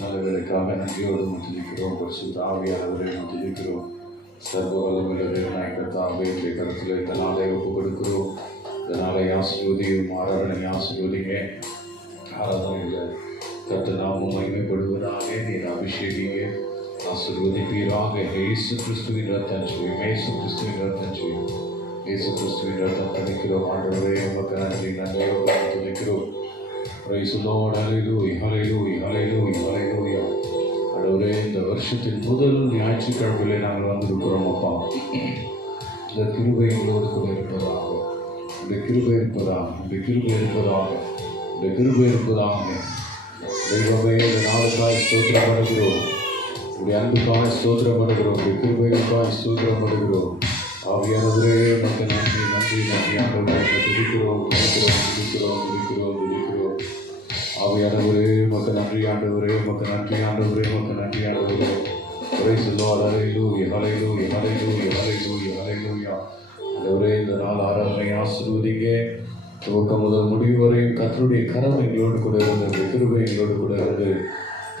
நல்ல வேலைக்காக நன்றியோடு துதிக்கிறோம். பரிசுத்த ஆவியானவரை துதிக்கிறோம். சர்வ வல்லமையுள்ள தேவனாய் கர்த்தாவே, உடைய கருத்தில் இந்த நாளை ஒப்பு கொடுக்கிறோம். இந்த நாளை ஆசீர்வதியும், ஆராதனை ஆசீர்வதிங்க. ஆராதனையில் கர்த்தர் நாமம் மகிமைப்படுவதாக நீர் அபிஷேகிங்க, ஆசீர்வதிப்பீராக. இயேசு கிறிஸ்துவின் ரத்தம் செய்யும், இயேசு கிறிஸ்துவின் ரத்தம் செய்யும், இயேசு கிறிஸ்துவின் ரத்தம் துதிக்கிறோம். ஆண்டவரே உமக்கு நன்றி, நன்றியோடு துதிக்கிறோம். Praise the Lord, hallelujah, hallelujah, hallelujah, hallelujah. ஆண்டவரே, இந்த வருஷத்தின் முதல் ஞாயிற்றுக்கிழமையிலே நாங்கள் வந்திருக்கிறோம். அப்பா, இந்த கிருபை எங்களோடு கூட இருப்பதாக, இந்த கிருபை இருப்பதாக, இந்த கிருபை இருப்பதாக, இந்த கிருபை இருப்பதாக. தெய்வமே, இந்த நாளுக்காய் ஸ்தோத்திரம் பண்ணுகிறோம், உடைய அன்புக்காக ஸ்தோத்திரம் பண்ணுகிறோம், உடைய கிருபைக்காக ஸ்தோத்திரம் பண்ணுகிறோம். ஆவியானவரே, நமக்கு நன்றி, நன்றி, நன்றி. ஆண்டவரே, துதிக்கிறோம், துதிக்கிறோம், துதிக்கிறோம், துதிக்கிறோம், துதிக்கிறோம். ஆவியானவரே, உமக்கு நன்றி ஆண்டவரே, உமக்கு நன்றி ஆண்டவரே, உமக்கு நன்றி ஆண்டவரே. Praise the Lord, hallelujah, hallelujah, hallelujah, hallelujah, hallelujah. ஆண்டவரே, இந்த நாள் ஆராதனை ஆசீர்வதிங்க. துவக்கம் முதல் முடிவு வரையும் கர்த்தருடைய கரம் எங்களோடு கூட இருந்தது, கிருபை எங்களோடு கூட இருந்து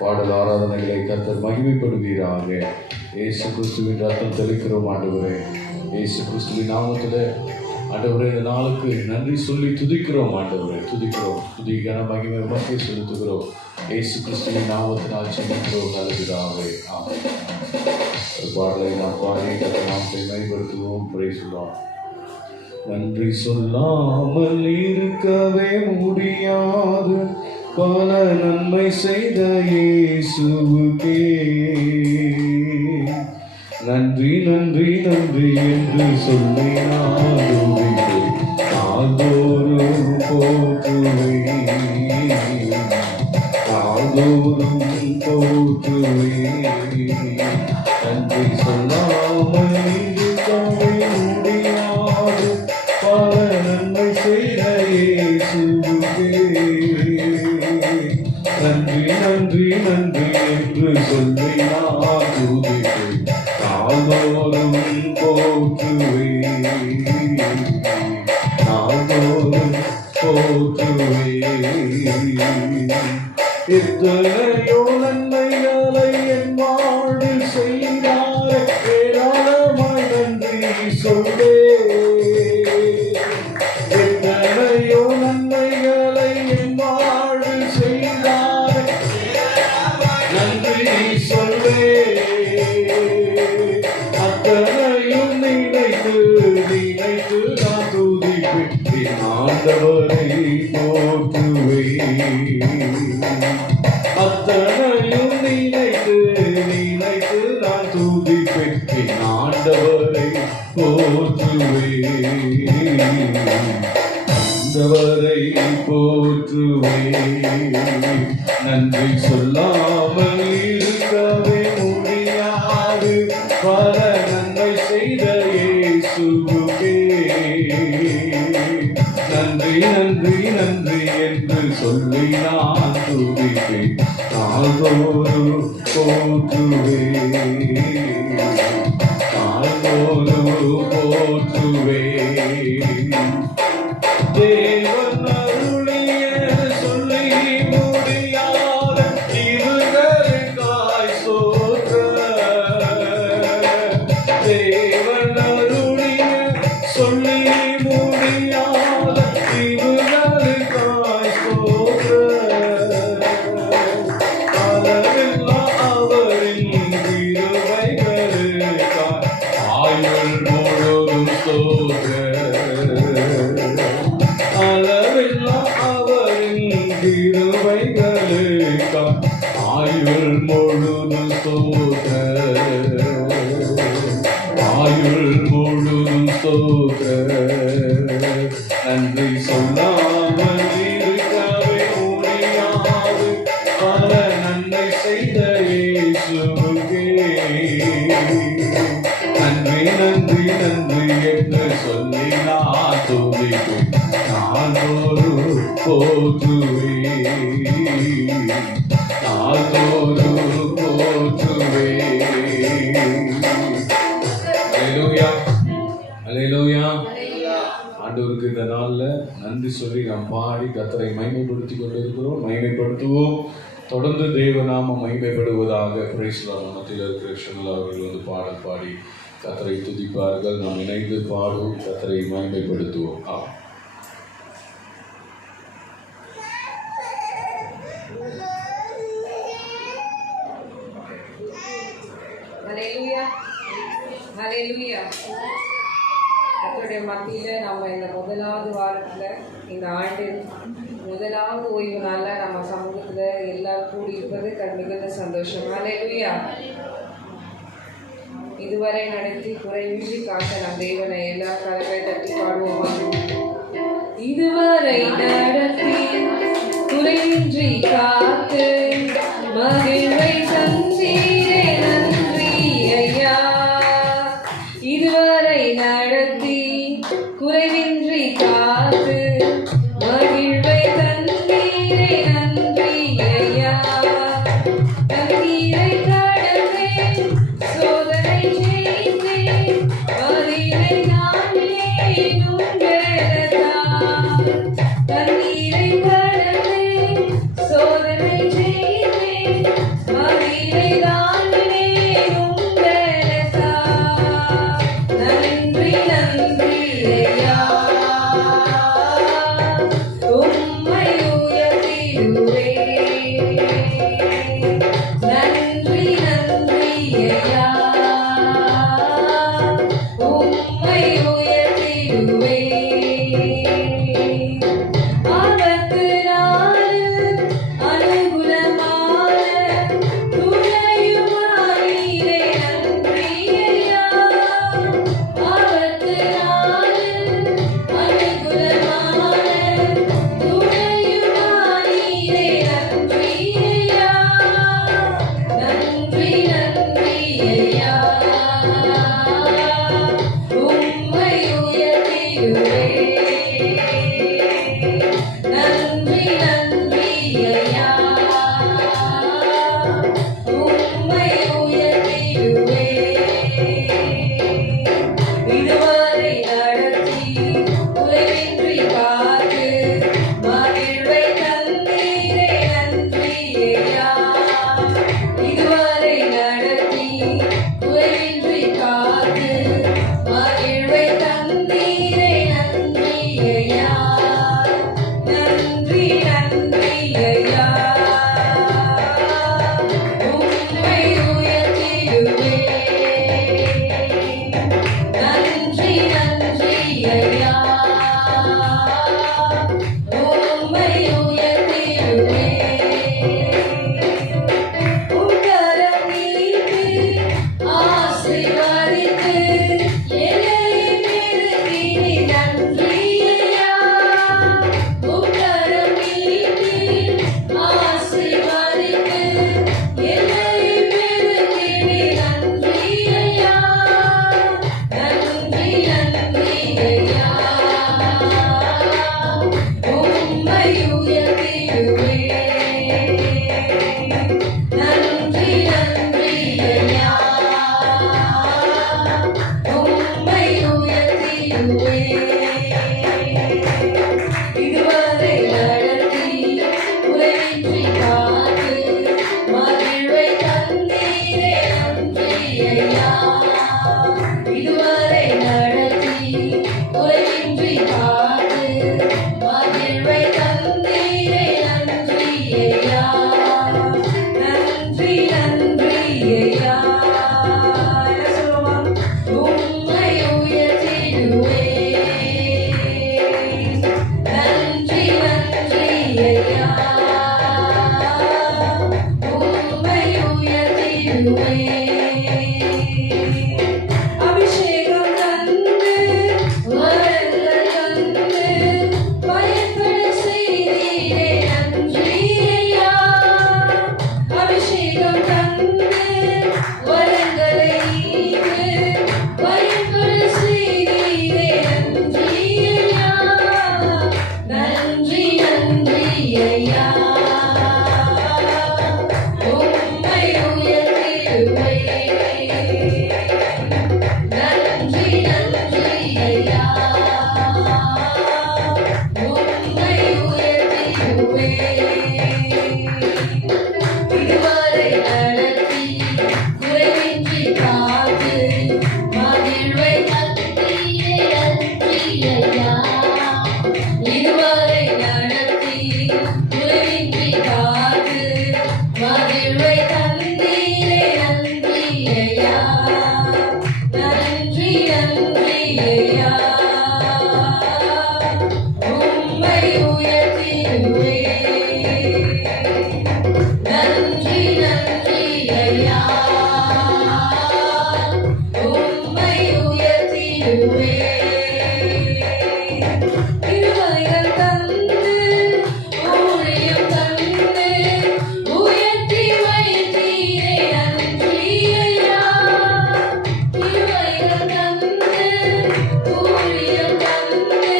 பாடல் ஆராதனைகளை கர்த்தர் மகிமைப்படுவீராக. இயேசு கிறிஸ்துவின் ரத்தம் தெளிக்கிறோம் ஆண்டவரே. இயேசு கிறிஸ்துவின் நாமத்தில் ஆண்டவரே, இந்த நாளுக்கு நன்றி சொல்லி துதிக்கிறோம் ஆண்டவரே, துதிக்கிறோம். துதிக்கான மகிமை உமக்கே செலுத்துகிறோம். இயேசு கிறிஸ்துவின் நாமத்தினால் செலுத்துகிறோம். நல்லதாகவே ஆமென். ஒரு பாடலை நாம் பாடி நாமத்தை மேம்படுத்துவோம். Price the Lord. நன்றி சொல்லாமல் இருக்கவே முடியாது, பல நன்மை செய்த இயேசுவுக்கே நன்றி, நன்றி, நன்றி என்று சொல்லி நாள்தோறும் போற்றுவேன், நாள்தோறும் போற்றுவேன். நன்றி சொல்லாமல் இருக்கவே முடியாது, பல நன்மை செய்த இயேசுவுக்கே நன்றி, நன்றி, நன்றி என்று சொல்லி நான் துதிப்பேன், நாள்தோறும் போற்றுவேன், நாள்தோறும் போற்றுவேன். எத்தனையோ நன்மைகளை என் வாழ்வில் செய்தாரே, ஏராளமாய் நன்றி சொல்வேன். எத்தனையோ நன்மைகளை என் வாழ்வில் செய்தாரே, நன்றி சொல்வேன். அத்தனையும் நினைத்து நினைத்து நான் துதிப்பேன், ஆண்டவரை போற்றுவேன். அத்தனையும் நினைத்து நினைத்து நான் துதிப்பேன், ஆண்டவரை போற்றுவேன், ஆண்டவரை போற்றுவேன். நன்றி சொல்லாமல் இருக்கவே முடியாது, பல நன்மை செய்த இயேசுவுக்கே நன்றி, நன்றி, நன்றி என்று சொல்லி நான் துதிப்பேன், நாள்தோறும் போற்றுவேன், நாள்தோறும் போற்றுவேன். தேவன் அருளிய சொல்லி முடியாத இவர்களுக்காய் ஸ்தோத்திரம். தேவன் அருளிய சொல்லி முடியாத இவர்களுக்காய் ஸ்தோத்திரம். அளவில்லா அவரின் கிருபைகளுக்காய் ஆயுள் முழுதும் ஸ்தோத்திரம். அளவில்லா அவரின் கிருபைகளுக்காய் ஆயுள் முழுதும் ஸ்தோத்திரம், ஆயுள் முழுதும் ஸ்தோத்திரம். நன்றி சொல்லாமல் இருக்கவே முடியாது, பல நன்மை செய்த இயேசுவுக்கே நன்றி, நன்றி, நன்றி என்று சொல்லி நான் துதிப்பேன், நாள்தோறும் போற்றுவேன், நாள்தோறும் போற்றுவேன். அல்லேலூயா, அல்லேலூயா. ஆண்டவருக்கு இந்த நாளில் நன்றி சொல்லி நாம் பாடி கர்த்தரை மகிமைப்படுத்தி கொண்டிருக்கிறோம். மகிமைப்படுத்துவோம். தொடர்ந்து தேவநாம மகிமைப்படுவதாக. Price the Lord. மத்தியில் இருக்கிற ஷெல்லா அவர்கள் வந்து பாடல் பாடி கர்த்தரை துதிப்பார்கள். நாம் இணைந்து பாடுவோம், கர்த்தரை மகிமைப்படுத்துவோம். கர்த்தருடைய மத்தியில நம்ம இந்த முதலாவது வாரத்துல, இந்த ஆண்டு முதலாவது ஓய்வு நாள்ல நம்ம சமூகத்துல எல்லாரும் கூடி இருப்பது மிகுந்த சந்தோஷம். ஹல்லேலூயா. இதுவரை நடத்தி குறைவின்றி காக்க நம் தேவனை எல்லா கரங்களை தட்டி பாடுவோமா? இதுவரை நடத்தி குறைவின்றி காத்து மகிழ்வை தந்தீரே, நன்றி ஐயா. இதுவரை நடத்தி குறைவின்றி காத்து மகிழ்வை தந்தீரே, நன்றி ஐயா. தண்ணீரை கடந்தேன், சோதனை செய்தேன், பதிலை நானேன் உங்களதான். தண்ணீரை கடந்தேன், சோதனை செய்தேன், பதிலை நானேன் உங்களதான். நன்றி நன்றி ஐயா, உம்மை உயர்த்திடுவேன். நன்றி நன்றி ஐயா, உம்மை உயர்த்திடுவேன். ஆபத்து நாளில் அனுகூலமான துணையுமானீரே, நன்றி ஐயா. ஆபத்து நாளில் அனுகூலமான துணையுமானீரே, நன்றி ஐயா. நன்றி நன்றி ஐயா, உம்மை உயர்த்திடுவேன். நன்றி நன்றி ஐயா, உம்மை உயர்த்திடுவேன். இதுவரை நடத்தி குறைவின்றி காத்து மகிழ்வை தந்தீரே, நன்றி ஐயா. இதுவரை நடத்தி குறைவின்றி காத்து மகிழ்வை தந்தீரே, நன்றி ஐயா. நன்றி நன்றி ஐயா, உம்மை உயர்த்திடுவேன். நன்றி நன்றி ஐயா, உம்மை உயர்த்திடுவேன். உக்கரம் நீட்டி ஆசீர்வதித்து என்னை பெருக்கினி, நன்றி ஐயா. உக்கரம் நீட்டி ஆசீர்வதித்து என்னை பெருக்கினி, நன்றி ஐயா. நன்றி நன்றி ஐயா, உம்மை உயர்த்திடுவேன். நன்றி நன்றி ஐயா, உம்மை உயர்த்திடுவேன். இதுவரை நடத்தி குறைவின்றி காத்து மகிழ்வை தந்தீரே, நன்றி ஐயா. இதுவரை நடத்தி குறைவின்றி காத்து மகிழ்வை தந்தீரே, நன்றி ஐயா. நன்றி நன்றி ஐயா, என்ன சொல்லுவோம்? உம்மை உயர்த்திடுவேன். நன்றி நன்றி ஐயா, உம்மை உயர்த்திடுவேன். அபிஷேகம் தந்து வரங்கள் தந்து பயன்பட செய்தீரே, நன்றி ஐயா. அபிஷேகம் தந்து வரங்களை ஈந்து பயன்பட செய்தீரே, நன்றி ஐயா. நன்றி நன்றி ஐயா, இதுவரை நடத்தி குறைவின்றி காத்து மகிழ்வை தந்தீரே நன்றியையா. இதுவரை நடத்தி குறைவின்றி காத்து மகிழ்வை தந்தீரே நன்றியையா. நன்றி நன்றியையா. உம்மை உயர்த்திடுவேன். நன்றி நன்றியையா. உம்மை உயர்த்திடுவேன். கிருபைகள் தந்து ஊழியம் தந்து உயர்த்தி வைத்தீரே நன்றியையா. கிருபைகள் தந்து ஊழியம் தந்து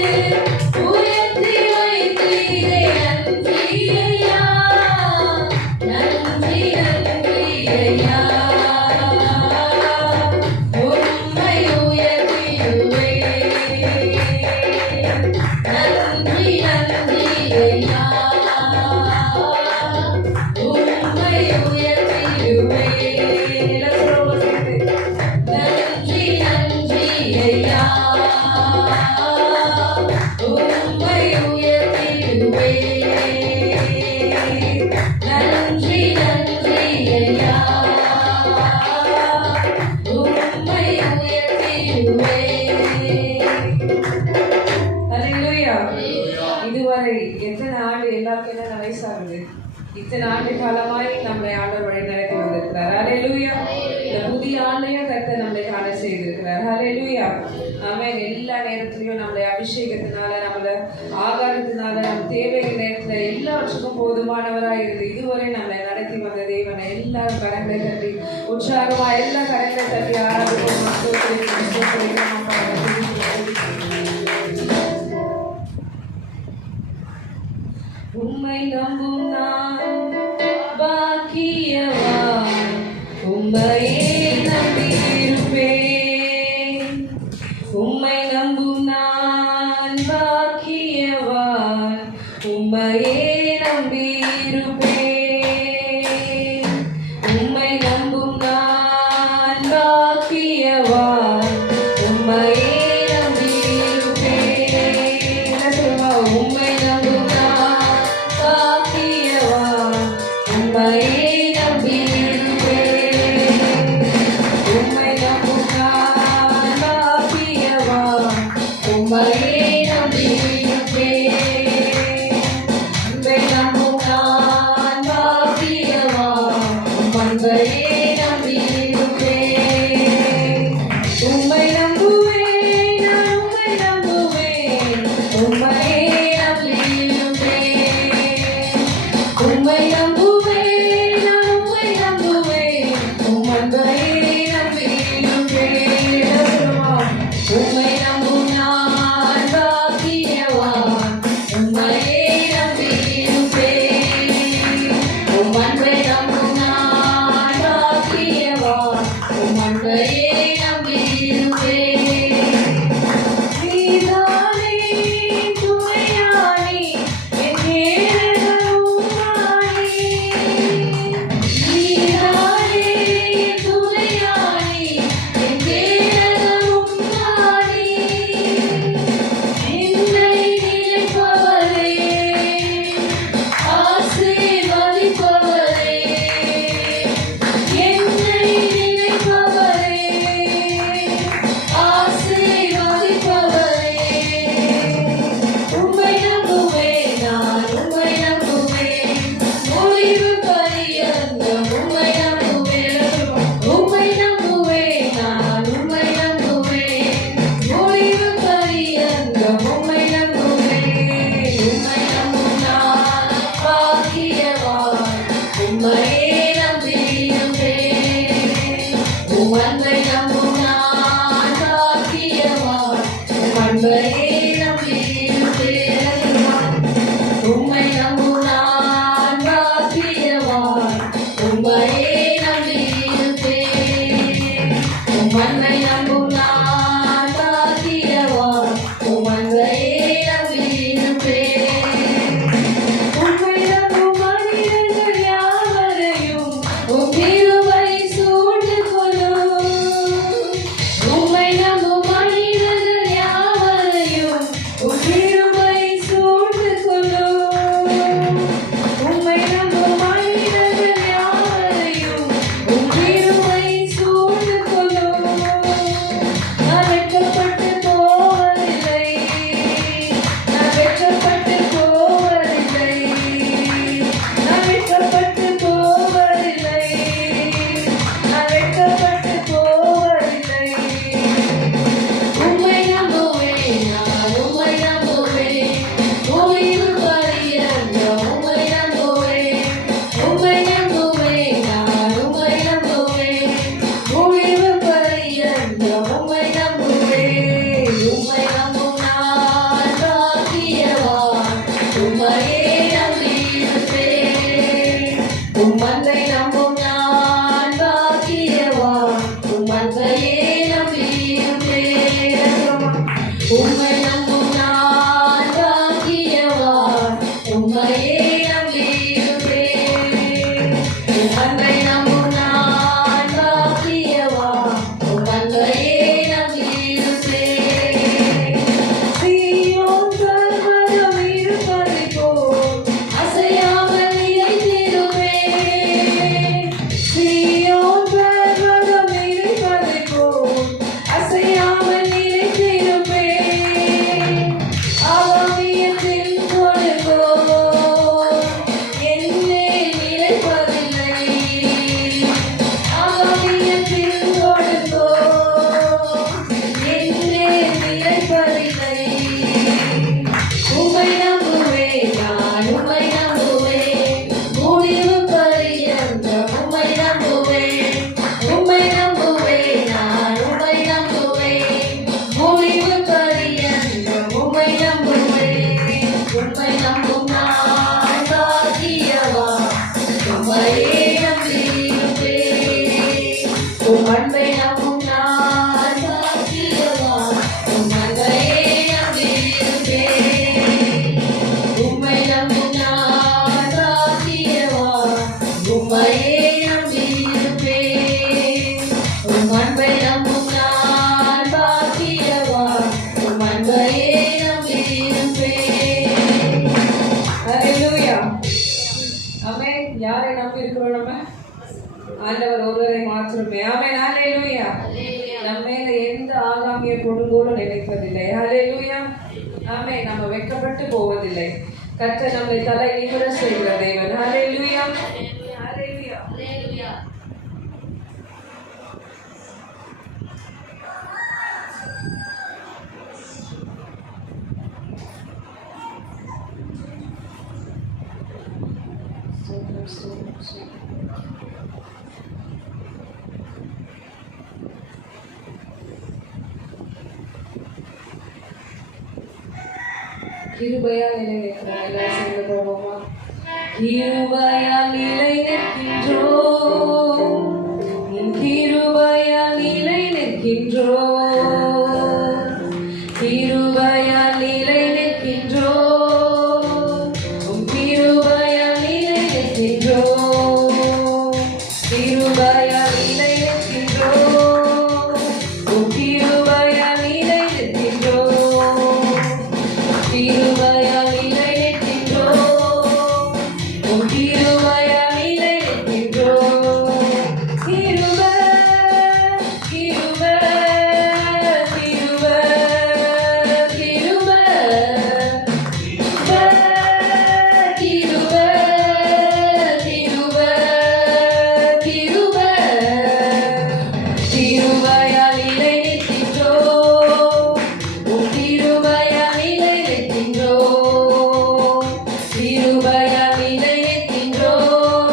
உயர்த்தி வைத்தீரே நன்றியையா. நன்றி நன்றியையா. உம்மை உயர்த்திடுவேன். நன்றி நன்றியையா. உம்மை உயர்த்திடுவேன். நன்றி நன்றியையா. உம்மை உயர்த்திடுவேன். நன்றி நன்றியையா. உம்மை உயர்த்திடுவேன். ஹல்லேலூயா. இதுவரை எத்தனை ஆண்டு எல்லாருக்கும் என்ன வயசாகுது? இத்தனை ஆண்டு காலமாய் நம்மை ஆண்டவர் வழி நடத்தி வந்திருக்கிறார். ஹல்லேலூயா. இந்த புதிய ஆண்டையும் கர்த்தர் நம்மை காண செய்திருக்கிறார். ஹல்லேலூயா. ஆமென். எல்லா நேரத்திலையும் நம்மளை அபிஷேகத்தினால, நம்மள ஆகாரத்தினால, நம்ம தேவைகள் நேரத்துல எல்லாவற்றுக்கும் போதுமானவராக இருந்து இதுவரை நம்மளை நடத்தி வந்த தேவனை எல்லாரும் கரங்களை தட்டி உற்சாகமா எல்லா கரங்களை தட்டி ஆராதிப்போம். உம்மை நம்பும் நான் பாக்கியவான். உம்மையே நம்பியிருப்பேன். உம்மை நம்பும் நான் பாக்கியவான். உம்மையே நம்பியிருப்பேன். உம்மை நம்பும் நான் பாக்கியவான். உம்மையே நம்பியிருப்பேன். என்ன சொல்லுவா? உம்மை நம்பும் நான் பாக்கியவான். உம்மையே நம்பியிருப்பேன். உம்மை நம்பும் நான் பாக்கியவான். உம்மையே நம்பியிருப்பேன். உம்மை நம்பும் நான் உம் அன்பை நம்பும் நான் பாக்கியவான். உம் அன்பையே நம்பியிருப்பேன். உம்மை நம்பும் நான் பாக்கியவான். உம்மையே நம்பியிருப்பேன். உம் அன்பை நம்பும் நான் பாக்கியவான். உம் அன்பையே நம்பியிருப்பேன். சீயோன் பர்வதம் இருப்பதைப் போல் அசையாமல் நிலைத்திருப்பேன். சீயோன் பர்வதம் இருப்பதைப் போல் அசையாமல் நிலைத்திருப்பேன். ஆவியத்தின் கொடுங்கோல் என்னில் நிலைப்பதில்லை. ஆவியத்தின் கொடுங்கோல் என்னில் நிலைப்பதில்லை. உம்மை நம்புவேன், நான் உம்மை நம்புவேன். முடிவு பரியந்தம் உம்மை நம்புவேன். உம்மை நம்புவேன், நான் உம்மை நம்புவேன். முடிவு பரியந்தம் உம்மை நம்புவேன். உம்மை நம்பும் நான் பாக்கியவான். உம்மையே நம்பியிருப்பேன். உம் அன்பை நம்பும் நான் பாக்கியவான். உம் அன்பையே நம்பியிருப்பேன். உம்மை நம்பும் நான் பாக்கியவான். உம்மையே நம்பியிருப்பேன். உம் அன்பை நம்பும் நான் பாக்கியவான். உம் அன்பையே நம்பியிருப்பேன். ஹalleluya. ஆமென். யாரை நம்பி இருக்கிறோம் நம்ம? ஆண்டவர் ஒருவரை மாத்திரமே. ஆமென். ஹalleluya. நம்ம மேல எந்த ஆகாமிய கொடுங்கோலும் நினைப்பதில்லை. ஹalleluya. ஆமென். நம்ம வெட்கப்பட்டு போவதில்லை. கர்த்தர் நம்மை தலை நிமிர செய்கிற தேவன். ஹalleluya. ஹalleluya. ஸ்தோத்திரம், ஸ்தோத்திரம், ஸ்தோத்திரம். கிருபையால் நிலை நிற்கிறோம். எல்லாம் சேர்ந்து போவோமா? கிருபையால் நிலை நிற்கின்றோம். உம் கிருபையால் நிலை நிற்கின்றோம். கிருபையால் நிலை நிற்கின்றோம். உம் கிருபையால் நிலை நிற்கின்றோம். கிருபையால் நிலை நிற்கின்றோம். உம் கிருபையால் நிலை நிற்கின்றோம். கிருபையால் நிலை நிற்கின்றோம். உம் கிருபையால் நிலை நிற்கின்றோம். கிருபை, கிருபை, கிருபை, கிருபை, கிருபை, கிருபை, கிருபை. கிருபையால் நிலை நிற்கின்றோம். உம் கிருபையால் நிலை நிற்கின்றோம். கிருபையால் நிலை நிற்கின்றோம்.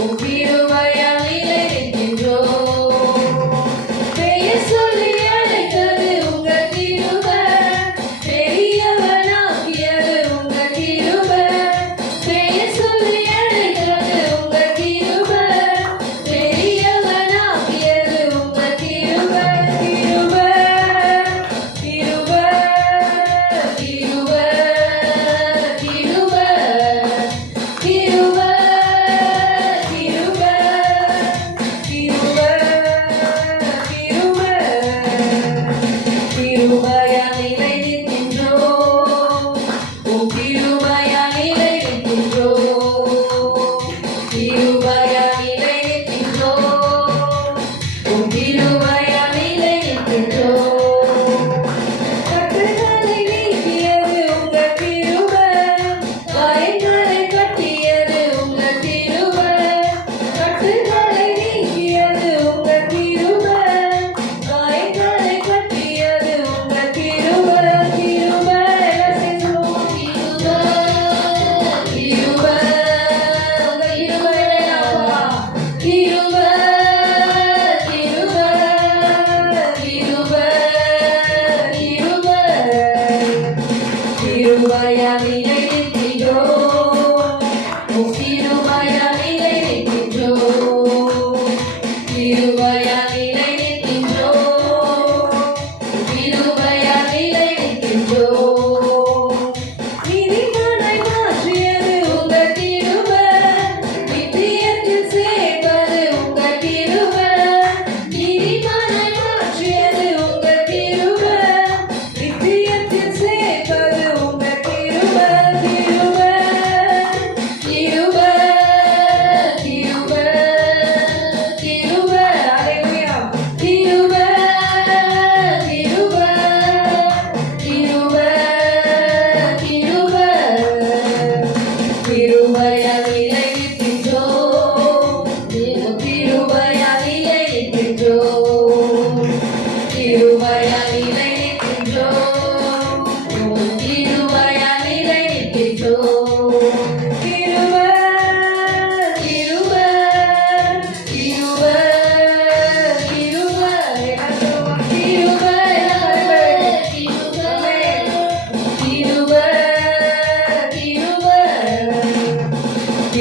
உம் கிருபையால் நிலை நிற்கின்றோம். பெயர் சொல்லி அழைத்தது உங்க கிருபை. பெரியவனாக்கியது உங்க கிருபை. பெயர் சொல்லி அழைத்தது உங்க கிருபை. பெரியவனாக்கியது உங்க கிருபை. கிருபை, கிருபை, கிருபை, கிருபை.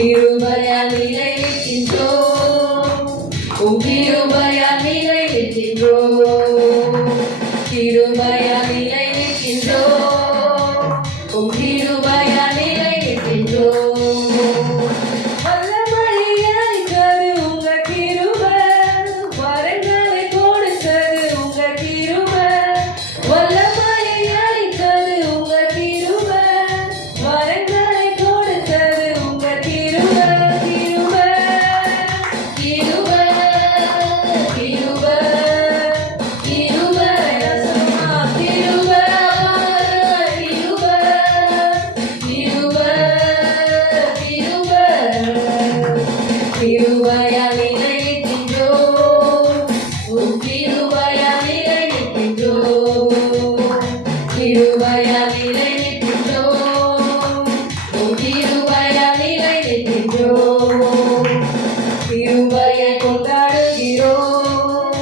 கிருபையால் நிலைநிற்கின்றோம். உம் கிருபையால் நிலைநிற்கின்றோம். கிருபையால் நிலைநிற்கின்றோம். உம் கிருபையால் நிலைநிற்கின்றோம். வல்லமையை அளித்தது உங்க கிருபை. வரங்களை கொடுத்தது உங்க கிருபை. வல்லமையை அளித்தது உங்க கிருபை. வரங்களை கொடுத்தது உங்க கிருபை. கிருபை கிருபை கிருபை கிருபை கிருபையால் நிலைநிற்கின்றோம். உம் கிருபையால் நிலைநிற்கின்றோம். கிருபையால் நிலைநிற்கின்றோம். உம் கிருபையால் நிலைநிற்கின்றோம். கிருபையை கொண்டாடுகிறோம்.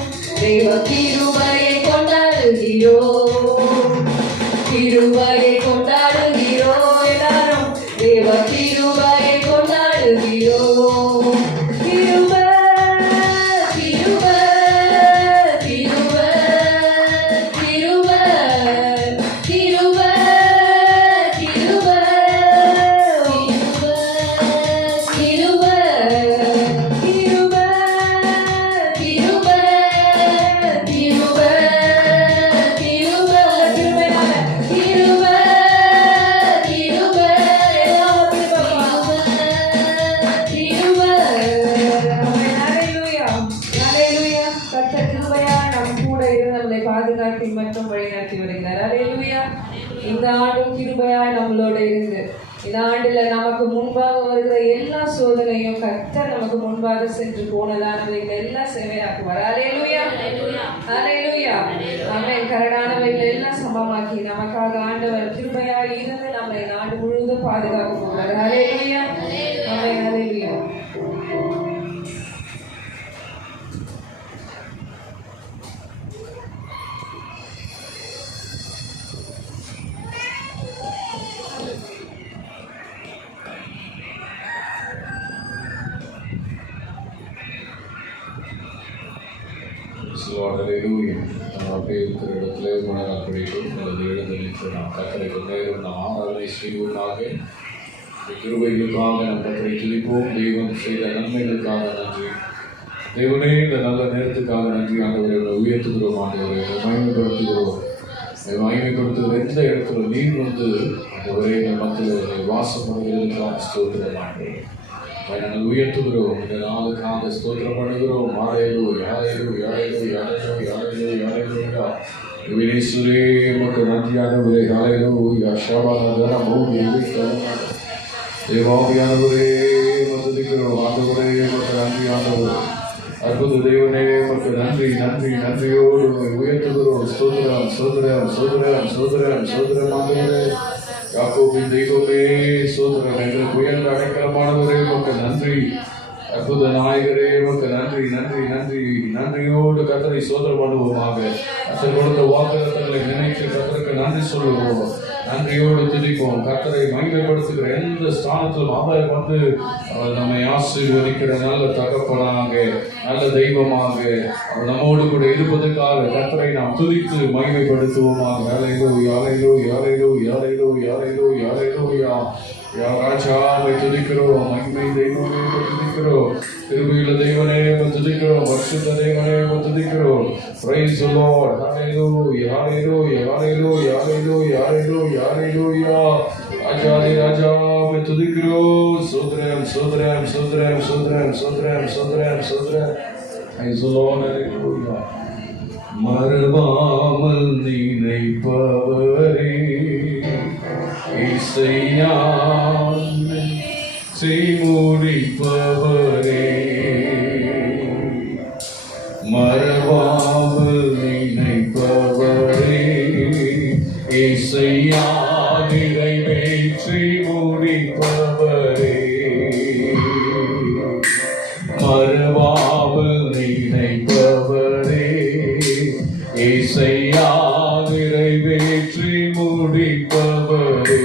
தேவ கிருபையை கொண்டாடுகிறோம். கிருபையை கொண்டாடுகிறோம். எல்லாரும் தேவ கிருபையை கொண்டாடுகிறோம். கிருபை கிருபை கிருபை கிருபை கிருபை கிருபை கிருபை கிருபை கிருபை கிருபை கிருபை கிருபை கிருபை பாதுகாத்து மற்றும் வழிநடத்தி வருகிறார். அல்லேலூயா. இந்த ஆண்டும் கிருபையாய் நம்மளோட இருந்து இந்த ஆண்டுல நமக்கு முன்பாக வருகிற எல்லா சோதனையும் கர்த்தர் நமக்கு முன்பாக சென்று போனதானவைகள் எல்லாம் சேவையாக்குவார். அல்லேலூயா. அல்லேலூயா. ஆமென். கரடானவைகள் எல்லாம் சமமாக்கி நமக்காக ஆண்டவர் கிருபையாய் இருந்து நம்மை நாடு முழுவதும் பாதுகாக்க போகிறார். அல்லேலூயா. ஆமென். அல்லேலூயா. அப்படியே இருக்கிற இடத்துல மனதால் படிக்கும் அல்லது எழுந்து நாம் கத்தரை நேரம் நாம் ஆராதனை செய்வோமாக கிருபைகளுக்காக நம் கத்தரை துதிப்போம். தெய்வம் செய்த நன்மைகளுக்காக நன்றி. தேவனே, இந்த நல்ல நேரத்துக்காக நன்றி. ஆண்டவரை உயர்த்துகிறோம். ஆண்டவரை மகிமைப்படுத்துகிறோம். மகிமைப்படுத்துகிற எந்த இடத்துல நீர் வந்து ஆண்டவரே மக்கள் வாசம் பண்ணுகிறதுக்காக ஸ்தோத்திரம். ஆண்டவரே நாங்கள் உயர்த்துகிறோம். இந்த நாளுக்காக ஸ்தோத்திரம் பண்ணுகிறோம். வினேஸ்வரே நமக்கு நன்றியானவரே. தேவாவியானவரே துதிக்கிறோம். ஆண்டவரே நமக்கு நன்றியானவர். அற்புத தேவனே நமக்கு நன்றி நன்றி நன்றியோடு உயர்த்துகிறோம். ஸ்தோத்திரம் ஸ்தோத்திரம் ஸ்தோத்திரம் ஸ்தோத்திரம் ஸ்தோத்திரம். ஆண்டவரே யாக்கோபின் தெய்வமே ஸ்தோத்திரம். எங்களுக்கு உயர்ந்த அடைக்கலமானவரே உமக்கு நன்றி. அற்புத நாயகரே உமக்கு நன்றி நன்றி நன்றி நன்றியோடு கர்த்தரை ஸ்தோத்திரம் பண்ணுவோமாக. கர்த்தர் கொடுத்த வாக்குத்தத்தங்களை நினைத்து கர்த்தருக்கு நன்றி சொல்லுவோம். நன்றியோடு துதிப்போம். கர்த்தரை மகிமைப்படுத்துகிற எந்த ஸ்தானத்திலும் அவர் வந்து அவர் நம்மை ஆசீர்வதிக்கிற நல்ல தகப்பனாக நல்ல தெய்வமாக அவர் நம்மோடு கூட இருப்பதற்காக கர்த்தரை நாம் துதித்து மகிமைப்படுத்துவோமாக. ஹல்லேலூயா ஹல்லேலூயா ஹல்லேலூயா ஹல்லேலூயா ஹல்லேலூயா ஹல்லேலூயா. ராஜாவை துதிக்கிறோம். மகிமை தெய்வமே துதிக்கிறோம். கிருபையுள்ள தெய்வனே துதிக்கிறோம். பரிசுத்த தேவனே துதிக்கிறோம். Praise the Lord. Hallelujah hallelujah hallelujah hallelujah hallelujah hallelujah. ராஜாதி ராஜாவை துதிக்கிறோம். சோதரம் சோதரம் சோதரம் சோதரம் சோதரம் சோதரம் சோதரம். Praise the Lord. Hallelujah. மறவாமல் நினைப்பவரே இசையா செய்முடிப்பவரே. மறவாமல் நினைப்பவரே இசையா நிறைவேற்றி முடிப்பவரே. மறவாமல் நினைப்பவரே இசையா நிறைவேற்றி முடிப்பவரே.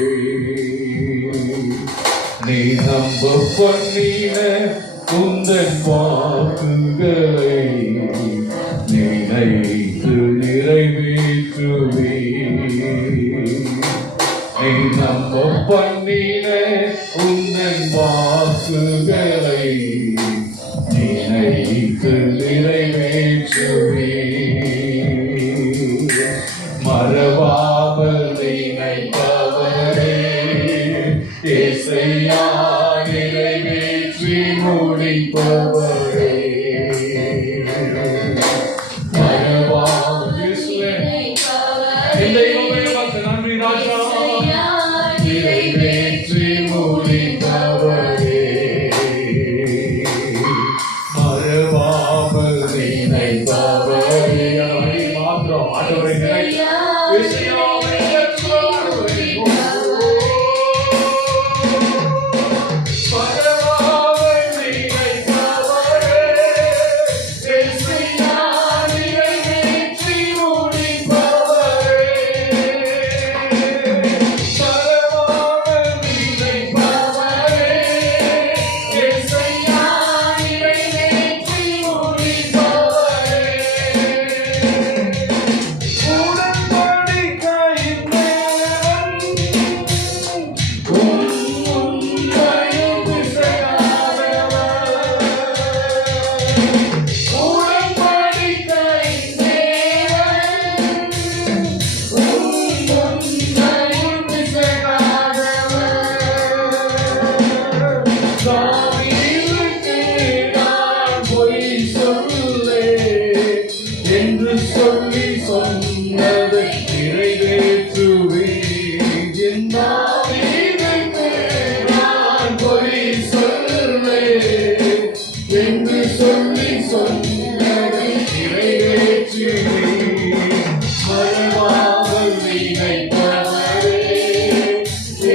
நீ நம்ப பண்ணின உந்தன் வாக்குகளை நினைத்து நிறைவேற்றுவே. நீ நம்ப பண்ணின உந்தன் வாக்குகளை நினைத்து நிறைவேற்றுவே. மறவாமல் நினைப்பவரே இசையா நிறைவேற்றி முடிப்பவரே. மறவாமல் என் தெய்வமே உமக்கு நன்றி ராஜா. நிறைவேற்றி முடிப்பவரே. மறவாமல் நினைப்பவரே. மாத்திரம் ஆண்டவரை நினைத்து என்று சொல்லி சொன்னதை நிறைவேற்றுவேன். நான் பொய் சொல்லேன் என்று சொல்லி சொன்னதை நிறைவேற்றுவேன். மறவாமல் நினைப்பவரே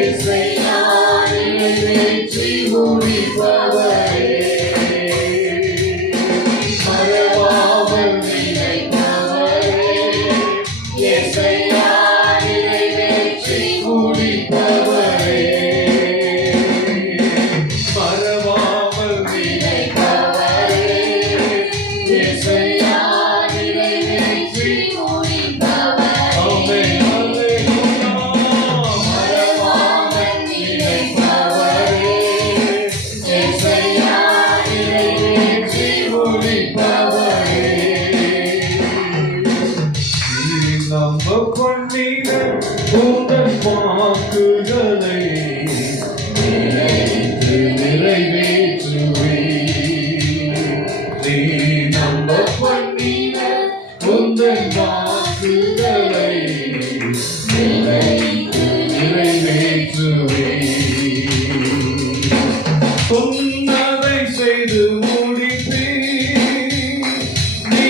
இசையா நிறைவேற்றி முடிப்பவரே. மறவாமல் நம்ப பண்ணின உந்தன் வாக்குகளை நினைத்து நிறைவேற்றுவே. நீ நம்ப பண்ணின உந்தன் வாக்குகளை நினைத்து நிறைவேற்றுவே. சொன்னதை செய்து முடிப்பே. நீ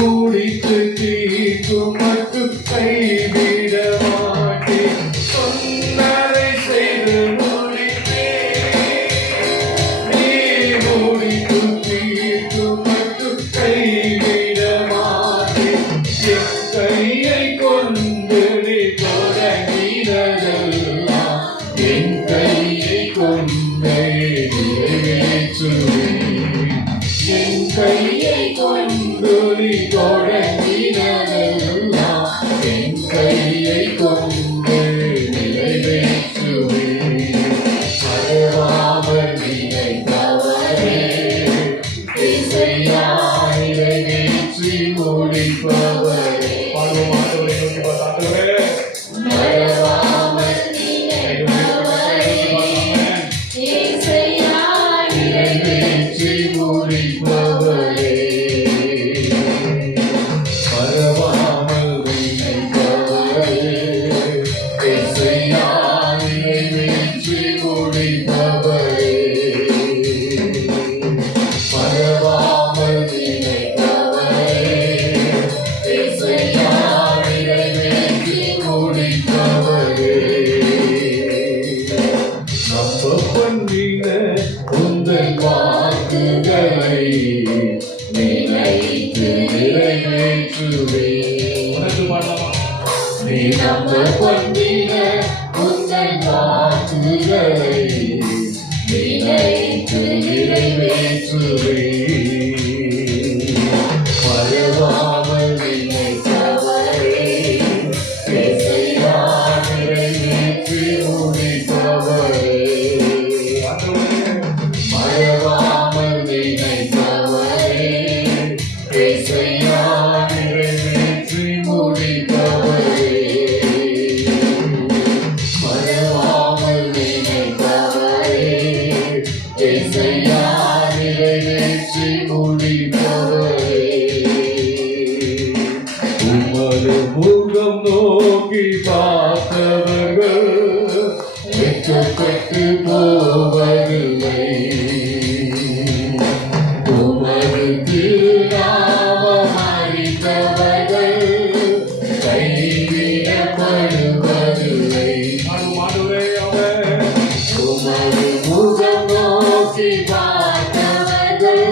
முடித்து தீர்க்கும் மட்டும் கைவிட மாட்டேன். சொன்னதை செய்து முடிப்பே. நீ முடித்து தீர்க்கும் மட்டும் கைவிட மாட்டேன். என் கையை கொண்டு நீ தொடங்கினதெல்லாம் என் கையை கொண்டே நிறைவேற்றுவேன். என் கையை கொண்டு நீ தொடங்கினதெல்லாம் என் கையை கொண்டு நிறைவேற்றுவேன். மறவாமல் நினைப்பவரே இசையா நிறைவேற்றி முடிப்பவரே. பாடுவோம் ஆண்டவரை நோக்கி பார்த்தாண்டவரே. மறவாமல் நினைப்பவரே இசையா நிறைவேற்றி முடிப்பவரே. மறவாமல் நினைப்பவரே இசையா நிறைவேற்றி முடிப்பவரே. மறவாமல் நினைப்பவரே இசையா நிறைவேற்றி முடிப்பவரே. நம்ப பண்ணின உந்தன் வாக்குகளை நினைத்து நிறைவேற்றுவே. உனக்கு பாடலாமா? நீ நம்ப பண்ணின உந்தன் வாக்குகளை இசையா நிறைவேற்றி முடிப்பவரே, உமது முகம் நோக்கி பார்த்தவர்கள் வெட்கப்பட்டு போவதில்லை. உமது திருநாமம் அறிந்தவர்கள் கைவிடப்படுவதில்லை. உமது முகம் நோக்கி பார்த்தவர்கள்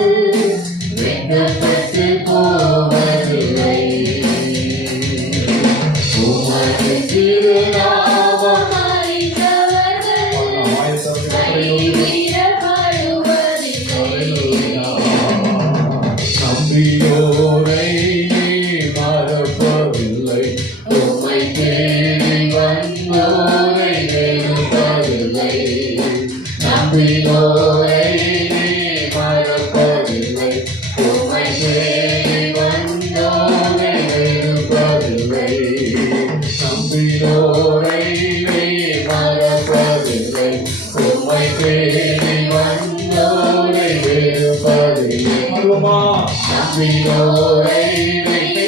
வெட்கப்பட்டு போவதில்லை. உமது திருநாமம் நம்பியோரை மறப்பதில்லை. உம்மை தேடி வந்தோரை வெறுப்பதில்லை. நம்பியோரை மறப்பதில்லை. உம்மை தேடி வந்தோரை வெறுப்பதில்லை. நம்பியோரை மறப்பதில்லை. உம்மை தேடி வந்தோரை வெறுப்பதில்லை. நம்பியோரை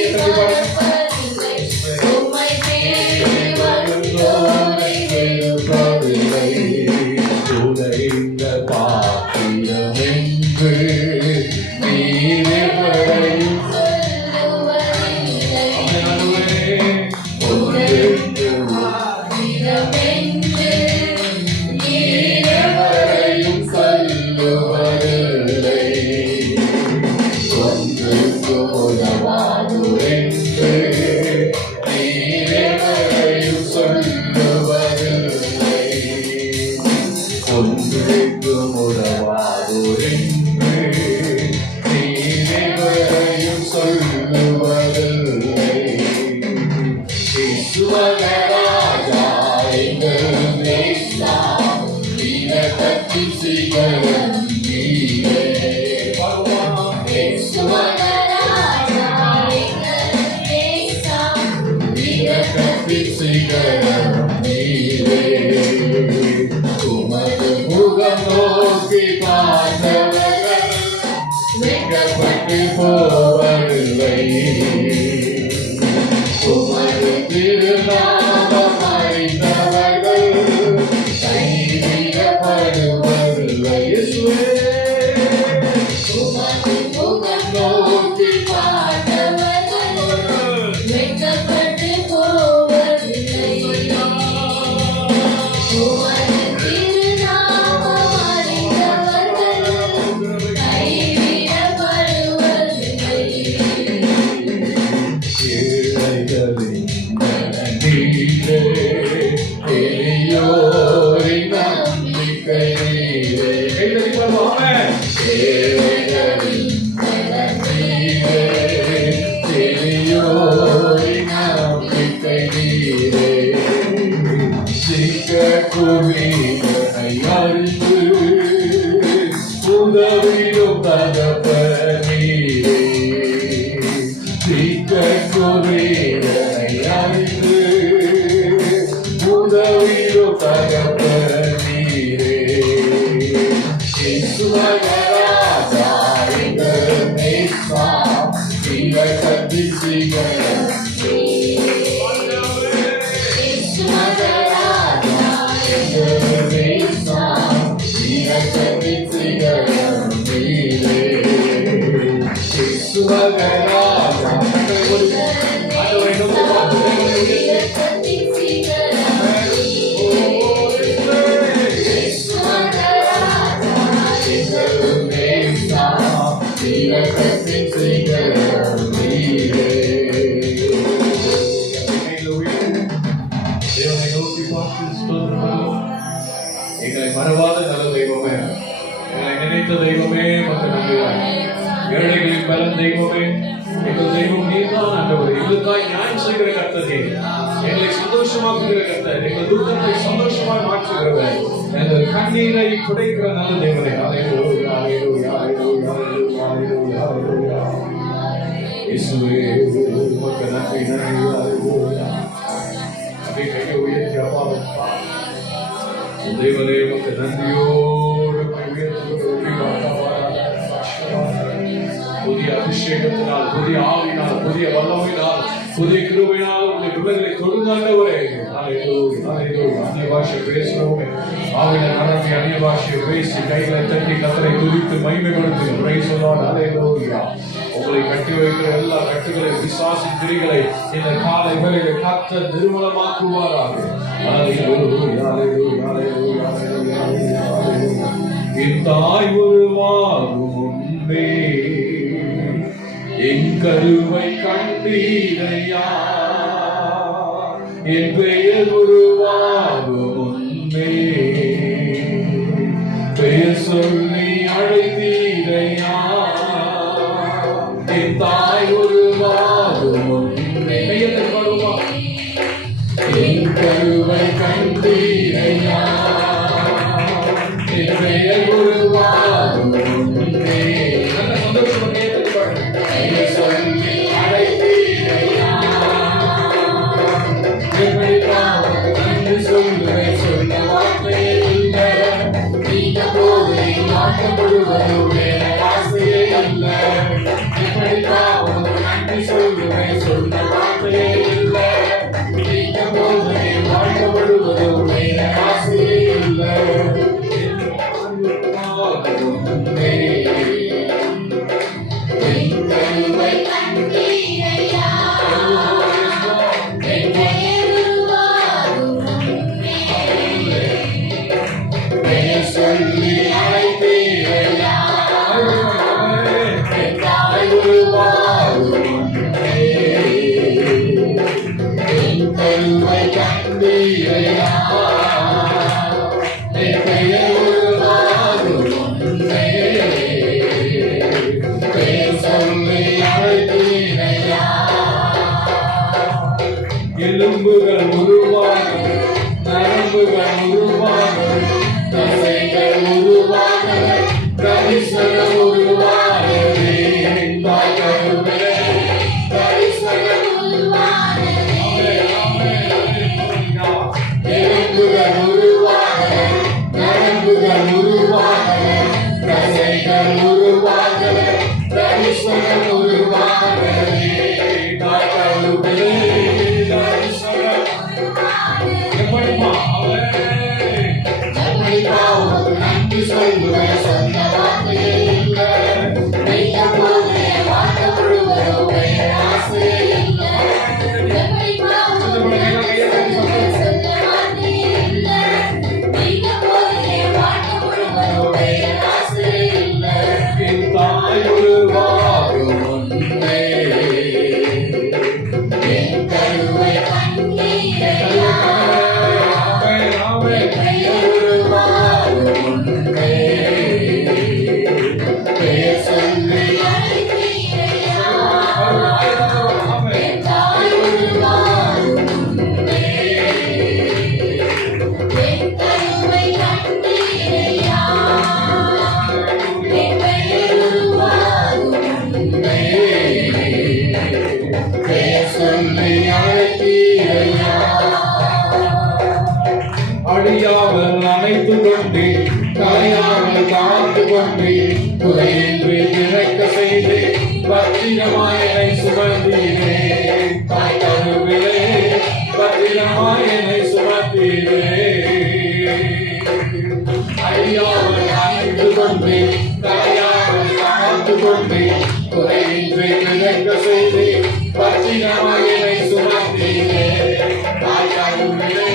மறப்பதில்லை. உம்மை தேடி வந்தோரை வெறுப்பதில்லை. உடைந்த பாத்திரமென்று நீரெவரையும் சொல்லுவதில்லை. உடைந்த பாத்திரமென்று நீரெவரையும் சொல்லுவதில்லை. ஒன்றுக்கு உதவாதோரென்று நீரெவரையும் சொல்லுவதில்லை. ஒன்றுக்கு உதவாதோரென்று நீரெவரையும் சொல்லுவதில்லை. இசுவகராஜா எங்கள் நேசா, இரக்கத்தின் சிகரம் நீரே. இரக்கத்தின் சிகரம் நீரே. உமது முகம் நோக்கி பார்த்தவர்கள் வெட்கப்பட்டு போவதில்லை. உமது திருநாமம் அறிந்தவர்கள் கைவிடப்படுவதில்லை. உமது முகம் நோக்கி பார்த்தவர்கள் வெட்கப்பட்டு போவதில்லை. உமது திருநாமம் அறிந்தவர்கள் கைவிடப்படுவதில்லை. ஏழைகளின் நீரே, எளியோரின் நம்பிக்கை நீரே. ஏழைகளின் நீரே, எளியோரின் நம்பிக்கை நீரே. சிக்கக்குறிகளை அறிந்து உதவியும் தகப்பனீரே. சிக்கக்குறிகளை அறிந்து உதவியும் தகப்பனீரே. இசுவகராஜா எங்கள் நேசா, இரக்கத்தின் சிகரம் எங்களை மறவாத நல்ல தெய்வமே, எங்களை நினைத்த தெய்வமே, மக்கள் நம்புகிறார். ஏழைகளின் பலன் தெய்வமே, எங்கள் தெய்வம் நீர்தான் ஆண்டவர். எங்களுக்காய் நியாயம் செய்கிற கர்த்தரே, எங்களை சந்தோஷமாக்குகிற கர்த்தர், எங்கள் துக்கத்தை சந்தோஷமாக மாற்றுகிறவர், எங்கள் கண்ணீரை துடைக்கிற நல்ல தேவனே. அல்லேலூயா, அல்லேலூயா, அல்லேலூயா, அல்லேலூயா, அல்லேலூயா. இயேசுவே, உமக்கு நன்றி, நன்றி, அல்லேலூயா. அப்படியே கையை உயர்த்தி அப்பாவை தேவனே, உமக்கு நன்றியோடு கையேற்று அபிஷேகத்தினால், புதிய ஆவியினால், புதிய வல்லமையினால், புதிய கிருபையினால் உங்களுடைய பிள்ளைகளை தொடுங்காண்டவரே. அந்நிய பாஷை பேசுறோமே, ஆவியில நடத்தி அந்நிய பாஷையை பேசி கைகளை தட்டி கத்தரை துதித்து மகிமைப்படுத்தி பிரைஸ் லார்ட். ஹல்லேலூயா. உங்களை கட்டி வைக்கிற எல்லா கட்டுகளை, விசுவாசி திரிகளை இந்த காலை வேளையிலே கர்த்தர் நிர்மூலமாக்குவாராக. ஹல்லேலூயா, ஹல்லேலூயா, ஹல்லேலூயா, ஹல்லேலூயா, ஹல்லேலூயா. என் தாய் உருவாகும் முன்பே என் கருவை கண்டீரையா, என் பெயர் உருவாகும் முன்பே பெயர் சொல்லி அழைத்தீரையா, என் தாய் உருவாகும் முன்பே என் கருவை கண்டீரையா, என் பெயர் உருவாகும் முன்பே பெயர் சொல்லி அழைத்தீரையா, நன்றி சொல்லுவேன், சொல்ல வார்த்தையே இல்லை, நீங்க போதை மாற்றப்படுவதுடைய ஆசையே இல்லை. நன்றி சொல்லுவேன், சொல்ல வார்த்தையே இல்லை, நீங்க போதை மாற்றப்படுவதுடைய ஆசையே இல்லை. சொல்லி அழைத்தீரையா, கருவை கண்டீரையா, சொல்லி அழைத்தீரையா. எலும்புகள் உருவாக, நரம்புகள் உருவாக, தசைகள் உருவாக, கரிசனம் உருவாகவே, தாய்கருவே கரிசனம் உருவாகவே, எலும்புகள் உருவாக, நரம்புகள் உருவாக, தசைகள் உருவாக, கரிசனம் உருவாகவே, தாய்கருவே கரிசனம் எப்படிமா நன்றி சொல்லுவேன், சொந்த வார்த்தையே இல்லை, நீங்க போதே வாட்டப்படுவதுடைய ஆசையே இல்லை. என் தாய் உருவாகும் முன்பே என் கருவை பெயர் சொல்லி அழைத்தீரையா, அழியாமல் அணைத்து கொண்டு கலையாமல் காத்து கொண்டு குறையின்றி நினைக்க செய்து பத்திரமாயனை சுமந்தீரே, தாய் கருவிலே பத்திரமாயனை சுமந்தீரே. அழியாமல் அணைத்து கொண்டு கலையாமல் காத்து கொண்டு குறையின்றி நினைக்க செய்து பத்திரமாயனை சுமந்தீரே, தாய் கருவிலே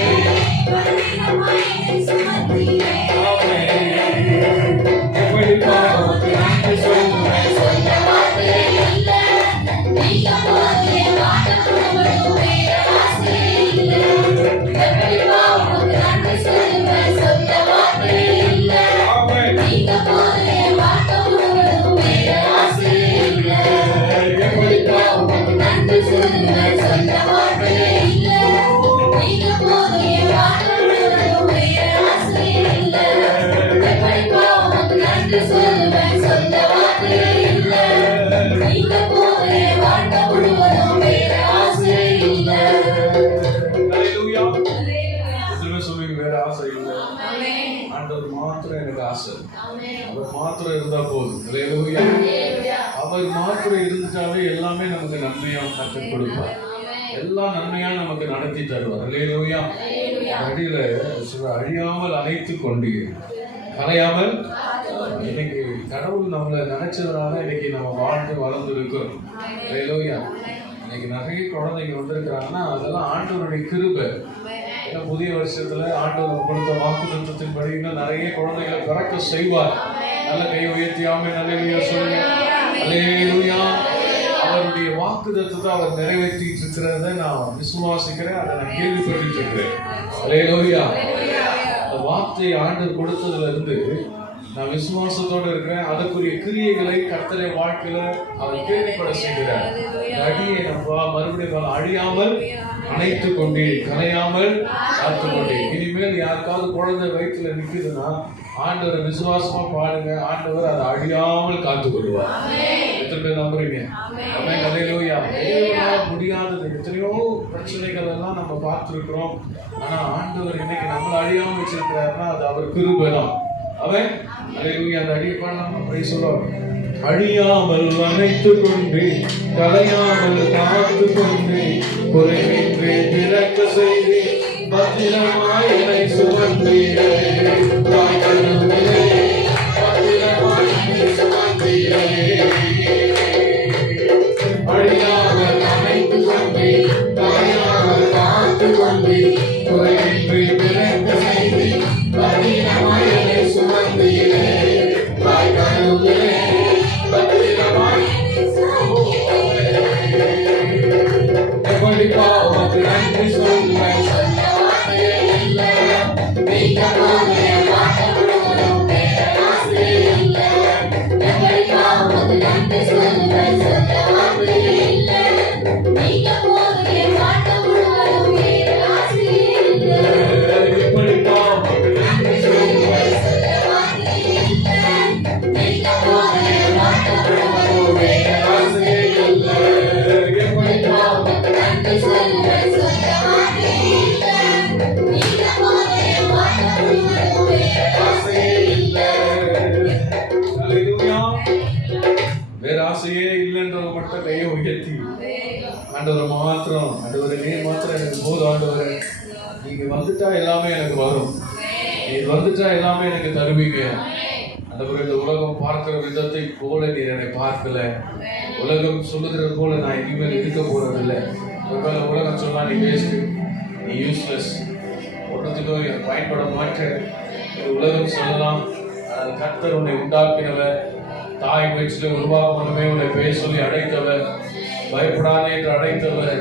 ஆண்டவர் மாத்திரம் எனக்கு ஆசை, அவர் மாத்திரம் இருந்தா போதும். அவர் மாத்திரம் இருந்துட்டாவே எல்லாமே நமக்கு நன்மையா கற்றுக் கொடுப்பார். எல்லாம் நன்மையா நமக்கு நடத்தி தருவார். அல்லேலூயா. அடியில அழியாமல் அணைத்து கொண்டீர், கலையாமல். இன்னைக்கு கடவுள் நம்மளை நினைச்சதுனால இன்னைக்கு நம்ம வாழ்ந்து வளர்ந்து இருக்கிறோம். அல்லேலூயா. இன்னைக்கு நிறைய குழந்தைங்க வந்திருக்கிறாங்கன்னா அதெல்லாம் ஆண்டவருடைய கிருபை. ஏன்னா புதிய வருஷத்துல ஆண்டவர் கொடுத்த வாக்குத்தத்தத்தின் படி இன்னும் நிறைய குழந்தைகளை பிறக்க செய்வார். நல்ல கை உயர்த்தியாமே அல்லேலூயா சொல்லுங்க. அல்லேலூயா. அவருடைய வாக்குத்தத்தத்தை அவர் நிறைவேற்றிட்டு இருக்கிறத நான் விசுவாசிக்கிறேன். அதை நான் கேள்விப்பட்டு இருக்கிறேன். அல்லேலூயா. அந்த வார்த்தை ஆண்டவர் கொடுத்ததுல இருந்து நான் விசுவாசத்தோடு இருக்கிறேன். அதற்குரிய கிரியைகளை கர்த்தரை வாழ்க்கையில அவர் கேள்விப்பட செய்கிறார். அடியை நம்ம மறுபடியும் அழியாமல் அணைத்து கொண்டே, கலையாமல் காத்து கொண்டே. இனிமேல் யாருக்காவது குழந்தை வயிற்றுல நிக்குதுன்னா ஆண்டவரை விசுவாசமா பாடுங்க, ஆண்டவர் அதை அழியாமல் காத்து கொள்வார். எத்தனை பேர் நம்புறீங்க? அல்லேலூயா. முடியாதது எத்தனையோ பிரச்சனைகள் எல்லாம் நம்ம பார்த்திருக்கிறோம். ஆனா ஆண்டவர் இன்னைக்கு நம்மளை அழியாமல் வச்சிருக்கிறாருன்னா அது அவர் கிருபை தான். அவன் அல்லேலூயா. அந்த அடியை பாடலாம். அப்படி சொல்லுவார். அழியாமல் அணைத்து கொண்டு, கலையாமல் காத்து கொண்டு, குறைவின்றி பிறக்க செய்து, பத்திரமாய் என்னை சுமந்தீரே, பத்திரமாய் என்னை சுமந்தீரே. அழியாமல் அணைத்து கொண்டு, கலையாமல் காத்து கொண்டு, குறைவின்றி பிறக்க செய்து, பத்திரமாய் என்னை சுமந்தீரே. வேற ஆசையே இல்லைன்றவங்க மட்டும் கையை உயர்த்தி ஆண்டவரை மாத்திரம், ஆண்டவரை நீ மாத்திரம் எனக்கு போதும் ஆண்டவரை, நீங்க வந்துட்டா எல்லாமே எனக்கு வரும், நீ வந்துட்டா எல்லாமே எனக்கு தருவீங்க. ஆண்டவரே, இந்த உலகம் பார்க்கிற விதத்தை போல நீர் என்னை பார்க்கல, உலகம் சொல்லுகிறது போல நான் இனிமேல் இருக்க போறதில்லை. ஒருவேளை உலகம் சொன்னா நீ வேஸ்ட், நீ யூஸ்லெஸ், ஒன்றத்துக்கும் எனக்கு பயன்பட மாட்டேன் உலகம் சொல்லலாம். ஆனால் கர்த்தர் உன்னை உண்டாக்கினவர், தாய் வயிற்றில உருவாக்கணுமே உன்னை பேர் சொல்லி அழைத்தவர், பயப்படாதே என்று அழைத்தவர்,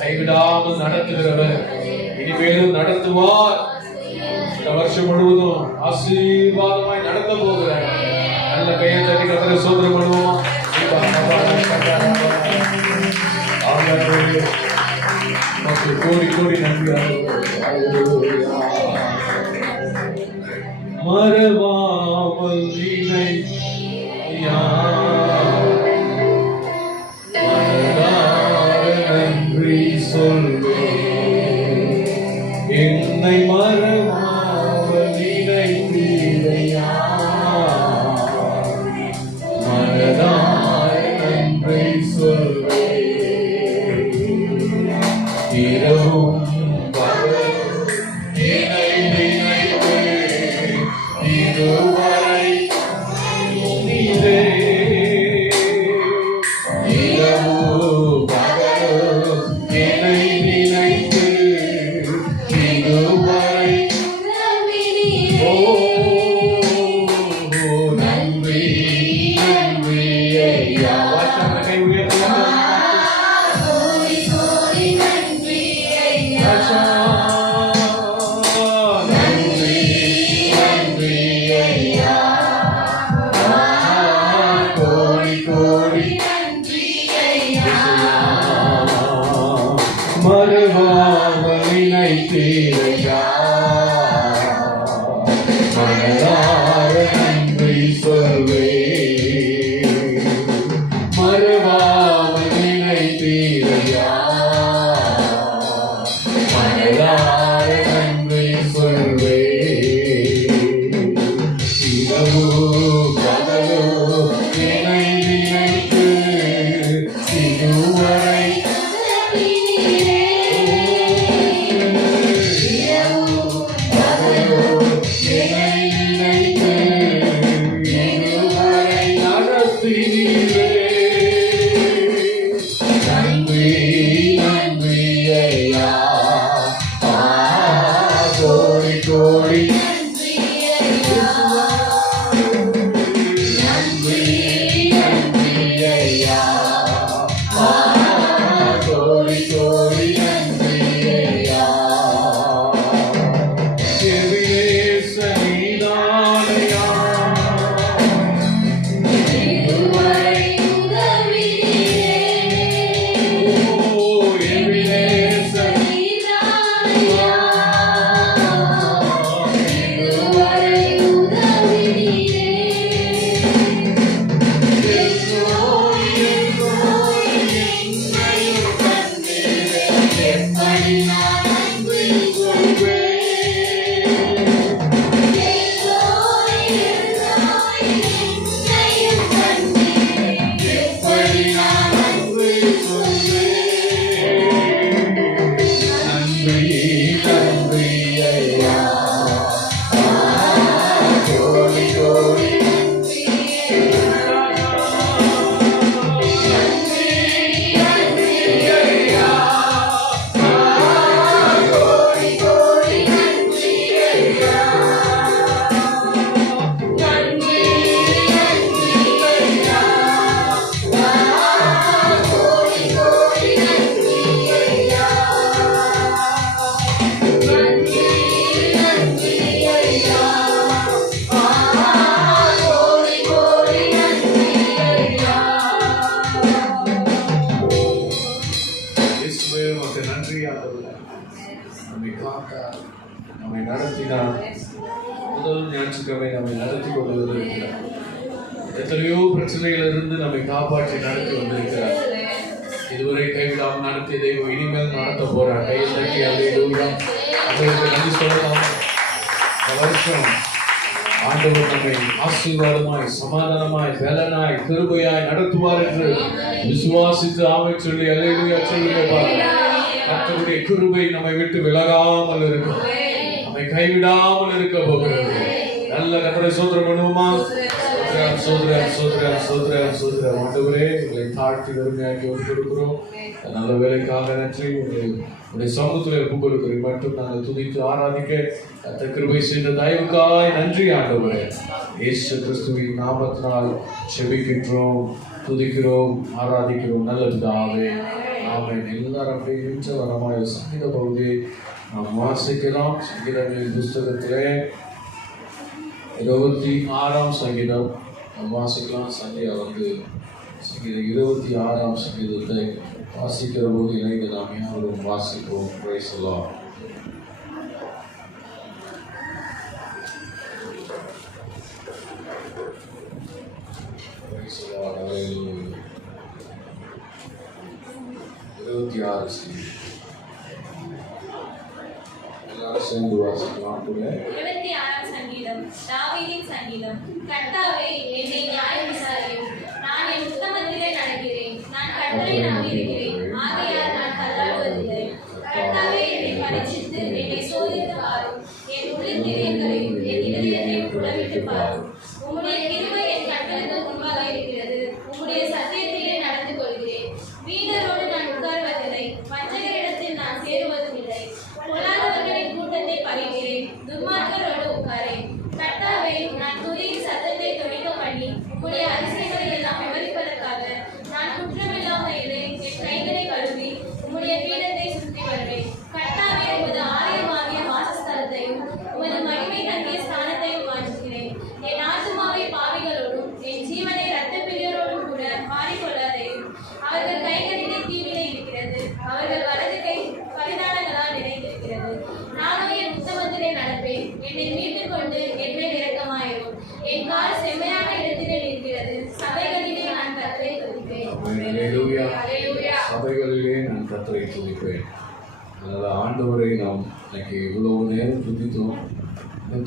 கைவிடாமல் நடத்துகிறவர், இனிமேலும் நடத்துவார். இந்த வருஷம் முழுவதும் ஆசீர்வாதமாய் நடத்த போகிறார். நல்ல கையை தட்டி கர்த்தரை சோதனை பண்ணுவோம். கோடி கோடி நன்றி. மறவாமல் நினை நன்றி சொல்வே, என்னை மறவாமல் நினைத்தீரையா, மனதாய் நன்றி சொல்வே. இரவும் பகலும் என்னை நினைத்து இதுவரை நீரே, இரவும் பகலும் என்னை நினைத்து இதுவரை. ஓ நன்றி நன்றி ஐயா. கை உயர்த்தலாம். மறுவாமல் நினைத்தீரையா, மனதார நன்றி சொல்வே. மறுவாமல் நினைத்தீரையா, மனதார நன்றி சொல்வே. இரவு பகலோ என்னை நினைத்து சக்தி நீரே. நன்றி நன்றி ஐயா, கோடி கோடி நன்றி நன்றி ஐயா, கோடி கோடி நன்றி ஐயா. எபினேச நீதானையா, நம்மை காத்தார், நம்மை நடத்தினார். முதல் ஞாயிற்றுக்கிழமை நம்மை நடத்தி கொண்டு வந்திருக்கிறார். எத்தனையோ பிரச்சனைகளிலிருந்து நம்மை காப்பாற்றி நடத்தி வந்திருக்கிறார். இதுவரை கைவிடாமல் நடத்திய தெய்வம் இனிமேல் நடத்த போறார். கையில் தட்டி அல்லேலூயா, அவருக்கு நன்றி சொல்லலாம். இந்த வருஷம் ஆண்டவர் நம்மை ஆசீர்வாதமாய், சமாதானமாய், பலனாய், கிருபையாய் நடத்துவார் என்று விசுவாசித்து ஆமென் சொல்லி அல்லேலூயா சொல்லுங்க. கர்த்தருடைய கிருபை நம்மை விட்டு விலகாமல் இருக்கும், நம்மை கைவிடாமல் இருக்க போகிறது. நல்ல கர்த்தரை ஸ்தோத்திரம் பண்ணுவோமா? சோதரம் சோதரம் சோதரம் சோதரம். ஆண்டவரே, உங்களை தாழ்த்தி வறுமையாக்கி கொடுக்கிறோம். நல்ல வேலைக்காக நன்றி. உடைய சமூகத்தில் ஒப்புக் கொடுக்கிறேன். மட்டும் நாங்கள் துதித்து ஆராதிக்க கர்த்தர் கிருபை செய்த தயவுக்காய் நன்றி ஆண்டவரே. இயேசு கிறிஸ்துவின் நாமத்தினால் செபிக்கின்றோம், துதிக்கிறோம், ஆராதிக்கிறோம். நல்ல பிதாவே, ஆமென். எல்லாரும் அப்படியே நின்ற வரமாய் சங்கீத பகுதியை நாம் வாசிக்கலாம். சங்கீதங்களின் புஸ்தகத்திலே 26ஆம் சங்கீதம் வாசிக்கலாம். சங்கீதம் 26ஆம் சங்கீதத்தை வாசிக்கிற போது இணைந்து நாம் யாரும் வாசிப்போம். Praise the lord. Praise the lord. ஹல்லேலூயா. 26 எல்லாரும் சேர்ந்து வாசிக்கலாம். 26ஆம் சங்கீதம், தாவீதின் சங்கீதம். கர்த்தாவே, என்னை நியாயம் விசாரியும். நான் என் உத்தமத்திலே நடக்கிறேன். நான் கர்த்தரை நம்பியிருக்கிறேன், ஆகையால் நான் தள்ளாடுவதில்லை. கர்த்தாவே, என்னை பரீட்சித்து என்னை சோதித்து பாரும். என் உள்ளிந்திரியங்களையும் என் இதயத்தையும் புடமிட்டு பாரும். உம்முடைய கிருபை என் கண்களுக்கு முன்பாக இருக்கிறது. உம்முடைய சத்தியத்திலே நடந்து கொள்கிறேன். வீணரோடு நான் உட்கார்வதில்லை, வஞ்சகரிடத்தில் நான் சேருவதும் இல்லை. பொல்லாதவர்களின் கூட்டத்தை பறிக்கிறேன், துன்மார்க்கரோடு உட்காரேன். கர்த்தாவே, நான் துதியின் சத்தத்தை தொழிக்க பண்ணி உம்முடைய அதிசயங்களை எல்லாம் விவரிப்பதற்காக நான் குற்றமில்லாமல் என் கைகளை கழுவி உம்முடைய பீடத்தை சுற்றி வருவேன். கர்த்தாவே, உமது ஆலயமாகிய வாசஸ்தலத்தையும் உமது மகிமை தங்கிய ஸ்தானத்தையும் வாஞ்சிக்கிறேன். என் ஆத்துமாவை பாவிகளோடும் என் ஜீவனை இரத்த பிரியரோடும் கூட மாறிக்கொள்ளாதேயும். அவர்கள் கைகளிலே தீவினை இருக்கிறது, அவர்கள் வலது கை பரிதானங்களால் நிறைந்திருக்கிறது. நானும் என் உத்தமத்திலே நடப்பேன். என்னை மீட்டுக் கொண்டு என்மேல் இரக்கமாயிரும். என் கால் செம்மையான இடத்திலே இருக்கிறது. சபைகளிலே நான் கர்த்தரை துதிப்பேன். அல்லேலூயா. சபைகளிலே நான் கர்த்தரை துதிப்பேன். அதனால் ஆண்டவரை நாம் இன்னைக்கு இவ்வளவு நேரம் துதித்தோம்.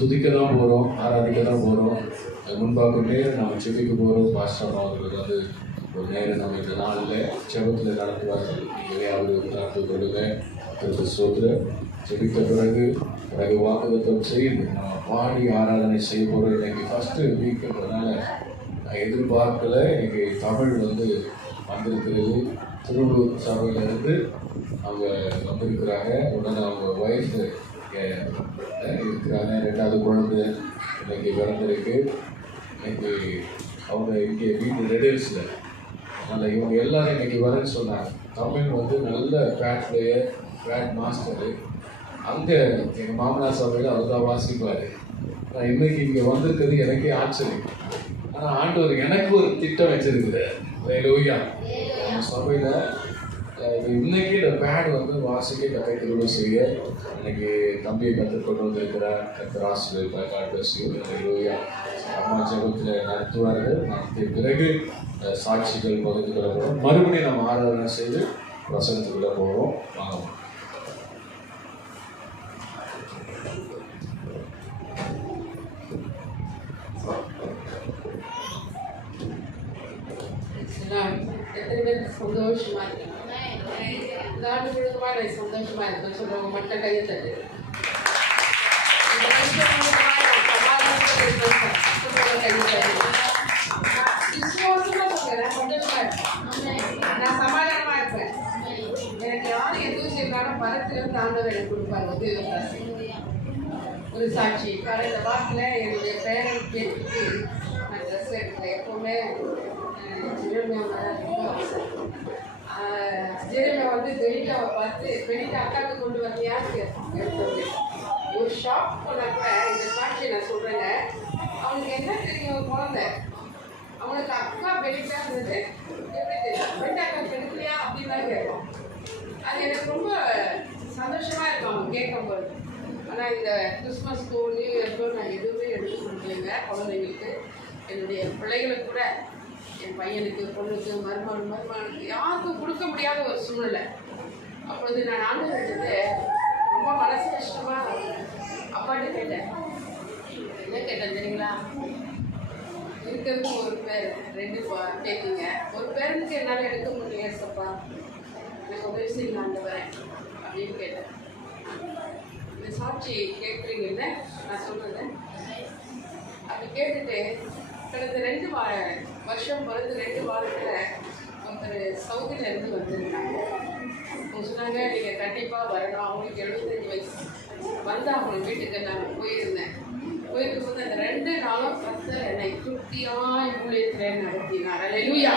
துதிக்க தான் போகிறோம், ஆராதிக்க தான் போகிறோம். அது முன்பாக நேரம் நாம் செபிக்க போகிறோம். பாஸ்டர் அவர்கள் வந்து ஒரு நேரம் நம்ம இந்த நாளில் செபத்தில் நடத்துவார்கள். நீங்களே அவர்களுக்கு நடத்து கொள்ளுங்க. கர்த்தருக்கு ஸ்தோத்திரம். செபித்த பிறகு வாக்குத்தத்தம் செய்து நம்ம பாடி ஆராதனை செய்ய போகிறோம். இன்னைக்கு ஃபஸ்ட்டு வீக்குன்றதுனால நான் எதிர்பார்க்கல. எனக்கு தமிழ் வந்திருக்கிறது. திருவள்ளூர் சபையிலேருந்து அவங்க வந்திருக்கிறாங்க. உடனே அவங்க ஒய்ஃப் இருக்கிறாங்க. 2வது குழந்தை இன்னைக்கு பிறந்திருக்கு. இன்னைக்கு அவங்க இங்கே வீட்டு ரெடில்ஸில். அதனால் இவங்க எல்லோரும் இன்னைக்கு வரேன்னு சொன்னாங்க. தமிழ் நல்ல பேட் பிளேயர், பேட் மாஸ்டரு. அங்கே எங்கள் மாமனார் சபையில் அவர் தான் வாசிப்பார். நான் இன்னைக்கு இங்கே வந்திருக்கிறது எனக்கே ஆச்சரியம். ஆனால் ஆண்டவர் எனக்கு ஒரு திட்டம் வச்சிருக்கிறார். ஹல்லேலூயா. நம்ம சபையில் இன்னைக்கு இந்த பேட் வாசிக்க கற்றுக்கொள்ள செய்ய இன்னைக்கு தம்பியை கற்றுக்கொண்டு வந்திருக்கிறார். கர்த்தர் ஆசீர்வதிப்பார். God bless you. ஹல்லேலூயா. அம்மா ஜெபத்தில் நடத்துவார்கள். நடத்திய பிறகு சாட்சிகள் பகிர்ந்து கொள்ளப்படும். மறுபடியும் நம்ம ஆராதனை செய்து வசனத்துக்குள்ளே போகிறோம். வாங்க. எத்தனை பேருக்கு சந்தோஷமா இருக்கு? இந்த ஆண்டு முழுக்கமா நான் சந்தோஷமா இருக்கேன்னு சொல்றவங்க மட்டும் கையை தட்டு. நான் சமாதானமா இருப்பேன். எனக்கு யாரும் எதுவும் செய்யறாலும் பரத்திலிருந்து ஆண்டவர் எனக்கு கொடுப்பாரு. ஒரு சாட்சி இந்த வாரத்தில் என்னுடைய பேரன் பேருக்கு நான் ட்ரெஸ் எடுக்கல. எப்பவுமே ஜெரிமா பெனிட்டாவை பார்த்து பெனிட்டா அக்காவுக்கு கொண்டு வந்தியான்னு எடுத்து ஒரு ஷாப் போனால் கூட இந்த சாட்சியை நான் சொல்கிறேங்க. அவனுக்கு என்ன தெரியும்? குழந்தை அவனுக்கு அக்கா பெனிட்டா இருந்தது எப்படி தெரியும்? பெனிட்டா அக்கா எடுக்கலையா அப்படின்னு தான் கேட்கும். அது எனக்கு ரொம்ப சந்தோஷமாக இருக்கும் அவங்க கேட்கும்போது. ஆனால் இந்த கிறிஸ்மஸ்க்கு நியூ இயர்க்கோ நான் எதுவுமே எடுத்து கொடுக்கலைங்க குழந்தைங்களுக்கு. என்னுடைய பிள்ளைகளுக்கு கூட, என் பையனுக்கு, பொண்ணுக்கு, மருமகனுக்கு யாருக்கும் கொடுக்க முடியாத ஒரு சூழ்நிலை. அப்பொழுது நான் ஆண்டவர்கிட்ட ரொம்ப மனசு கஷ்டமாக அப்பாட்ட கேட்டேன். என்ன கேட்டேன் தெரியுங்களா? இருக்கிறது ஒரு பேர், 2 கேட்குங்க. ஒரு பேருக்கு என்னால் எடுக்க முடியும் சப்பா, எனக்கு உதவி செய்யணும் ஆண்டவரேன் அப்படின்னு கேட்டேன். இந்த சாட்சி கேட்குறீங்கல்ல நான் சொல்கிறேன். அப்படி கேட்டுட்டு கடந்த 2 வருஷம் பிறகு 2 வாரத்தில் ஒருத்தர் சவுதியிலேருந்து வந்திருந்தாங்க. அவங்க சொன்னாங்க, நீங்கள் கண்டிப்பாக வரணும். அவங்களுக்கு 75 வயசு. அவங்க வீட்டுக்கு நான் போயிருந்தேன். போயிருக்கும்போது அந்த 2 நாளும் கர்த்தர் என்னை திருப்தியாய் ஊழியத்தில் நடத்தினார். அல்லேலூயா.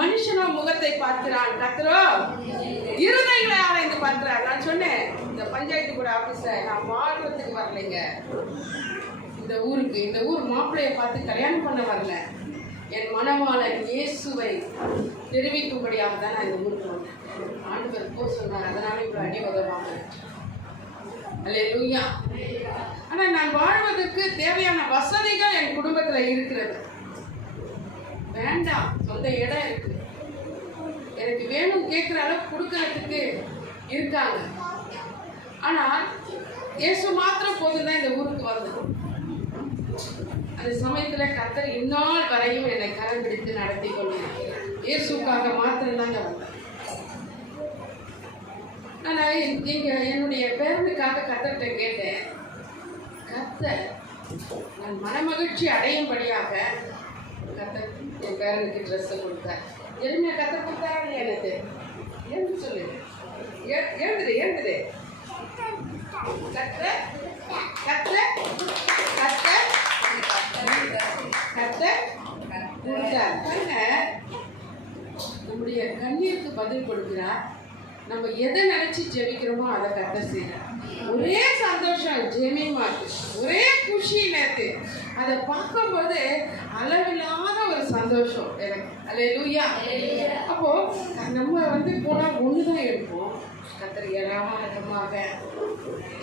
மனுஷனோ முகத்தை பார்க்கிறான், கர்த்தரோ இருதயங்களை ஆராய்ந்து பார்க்கிறார். நான் சொன்னேன், இந்த பஞ்சாயத்து கூட ஆஃபீஸில் நான் வாழ்றதுக்கு வரலைங்க. இந்த ஊருக்கு, இந்த ஊர் மாப்பிள்ளையை பார்த்து கல்யாணம் பண்ண வரல. என் மனவாளன் இயேசுவை தெரிவிக்கும்படியாக தான் நான் இந்த ஊருக்கு வந்தேன். ஆண்டவர் போ சொன்னார். அதனால இவ்வளோ அடி உதவாங்க. அல்லேலூயா. ஆனால் நான் வாழ்வதற்கு தேவையான வசதிகள் என் குடும்பத்தில் இருக்கிறது. வேண்டாம், சொந்த இடம் இருக்கு, எனக்கு வேணும் கேட்குற அளவுக்கு கொடுக்கறதுக்கு இருக்காங்க. ஆனால் இயேசு மாத்திரம் போதும் தான் இந்த ஊருக்கு வந்தோம். அந்த சமயத்தில் கர்த்தர் இந்நாள் வரையும் என்னை கரம் பிடித்து நடத்தி கொண்டிருக்கிறார். இயேசுக்காக மாத்திரம்தாங்க வந்தேன். ஆனால் என்னுடைய பேரனுக்காக கர்த்தர்கிட்ட கேட்டேன். கர்த்தர் நான் மனமகிழ்ச்சி அடையும்படியாக கர்த்தர் என் பேரனுக்கு ட்ரெஸ்ஸை கொடுத்தார். எதுவுமே கர்த்தர் கொடுத்தாரா இல்லையா? எனக்கு எழுந்து சொல்லு, எழுந்துடு. கர்த்தர் கர்த்தர் கர்த்தர் கர்த்தர் கொடுத்தார். நம்முடைய கண்ணீருக்கு பதில் கொடுக்கிறார். நம்ம எதை நினைச்சு ஜெபிக்கிறோமோ அதை கர்த்தர் செய்யறார். ஒரே சந்தோஷம் ஜெமிமாக்கு, ஒரே குஷி நேற்று அதை பார்க்கும்போது அளவில்லாத ஒரு சந்தோஷம் எனக்கு. அல்லேலூயா. அப்போ நம்ம போனா ஒண்ணுதான் எடுப்போம். கர்த்தர் ஏராளமாக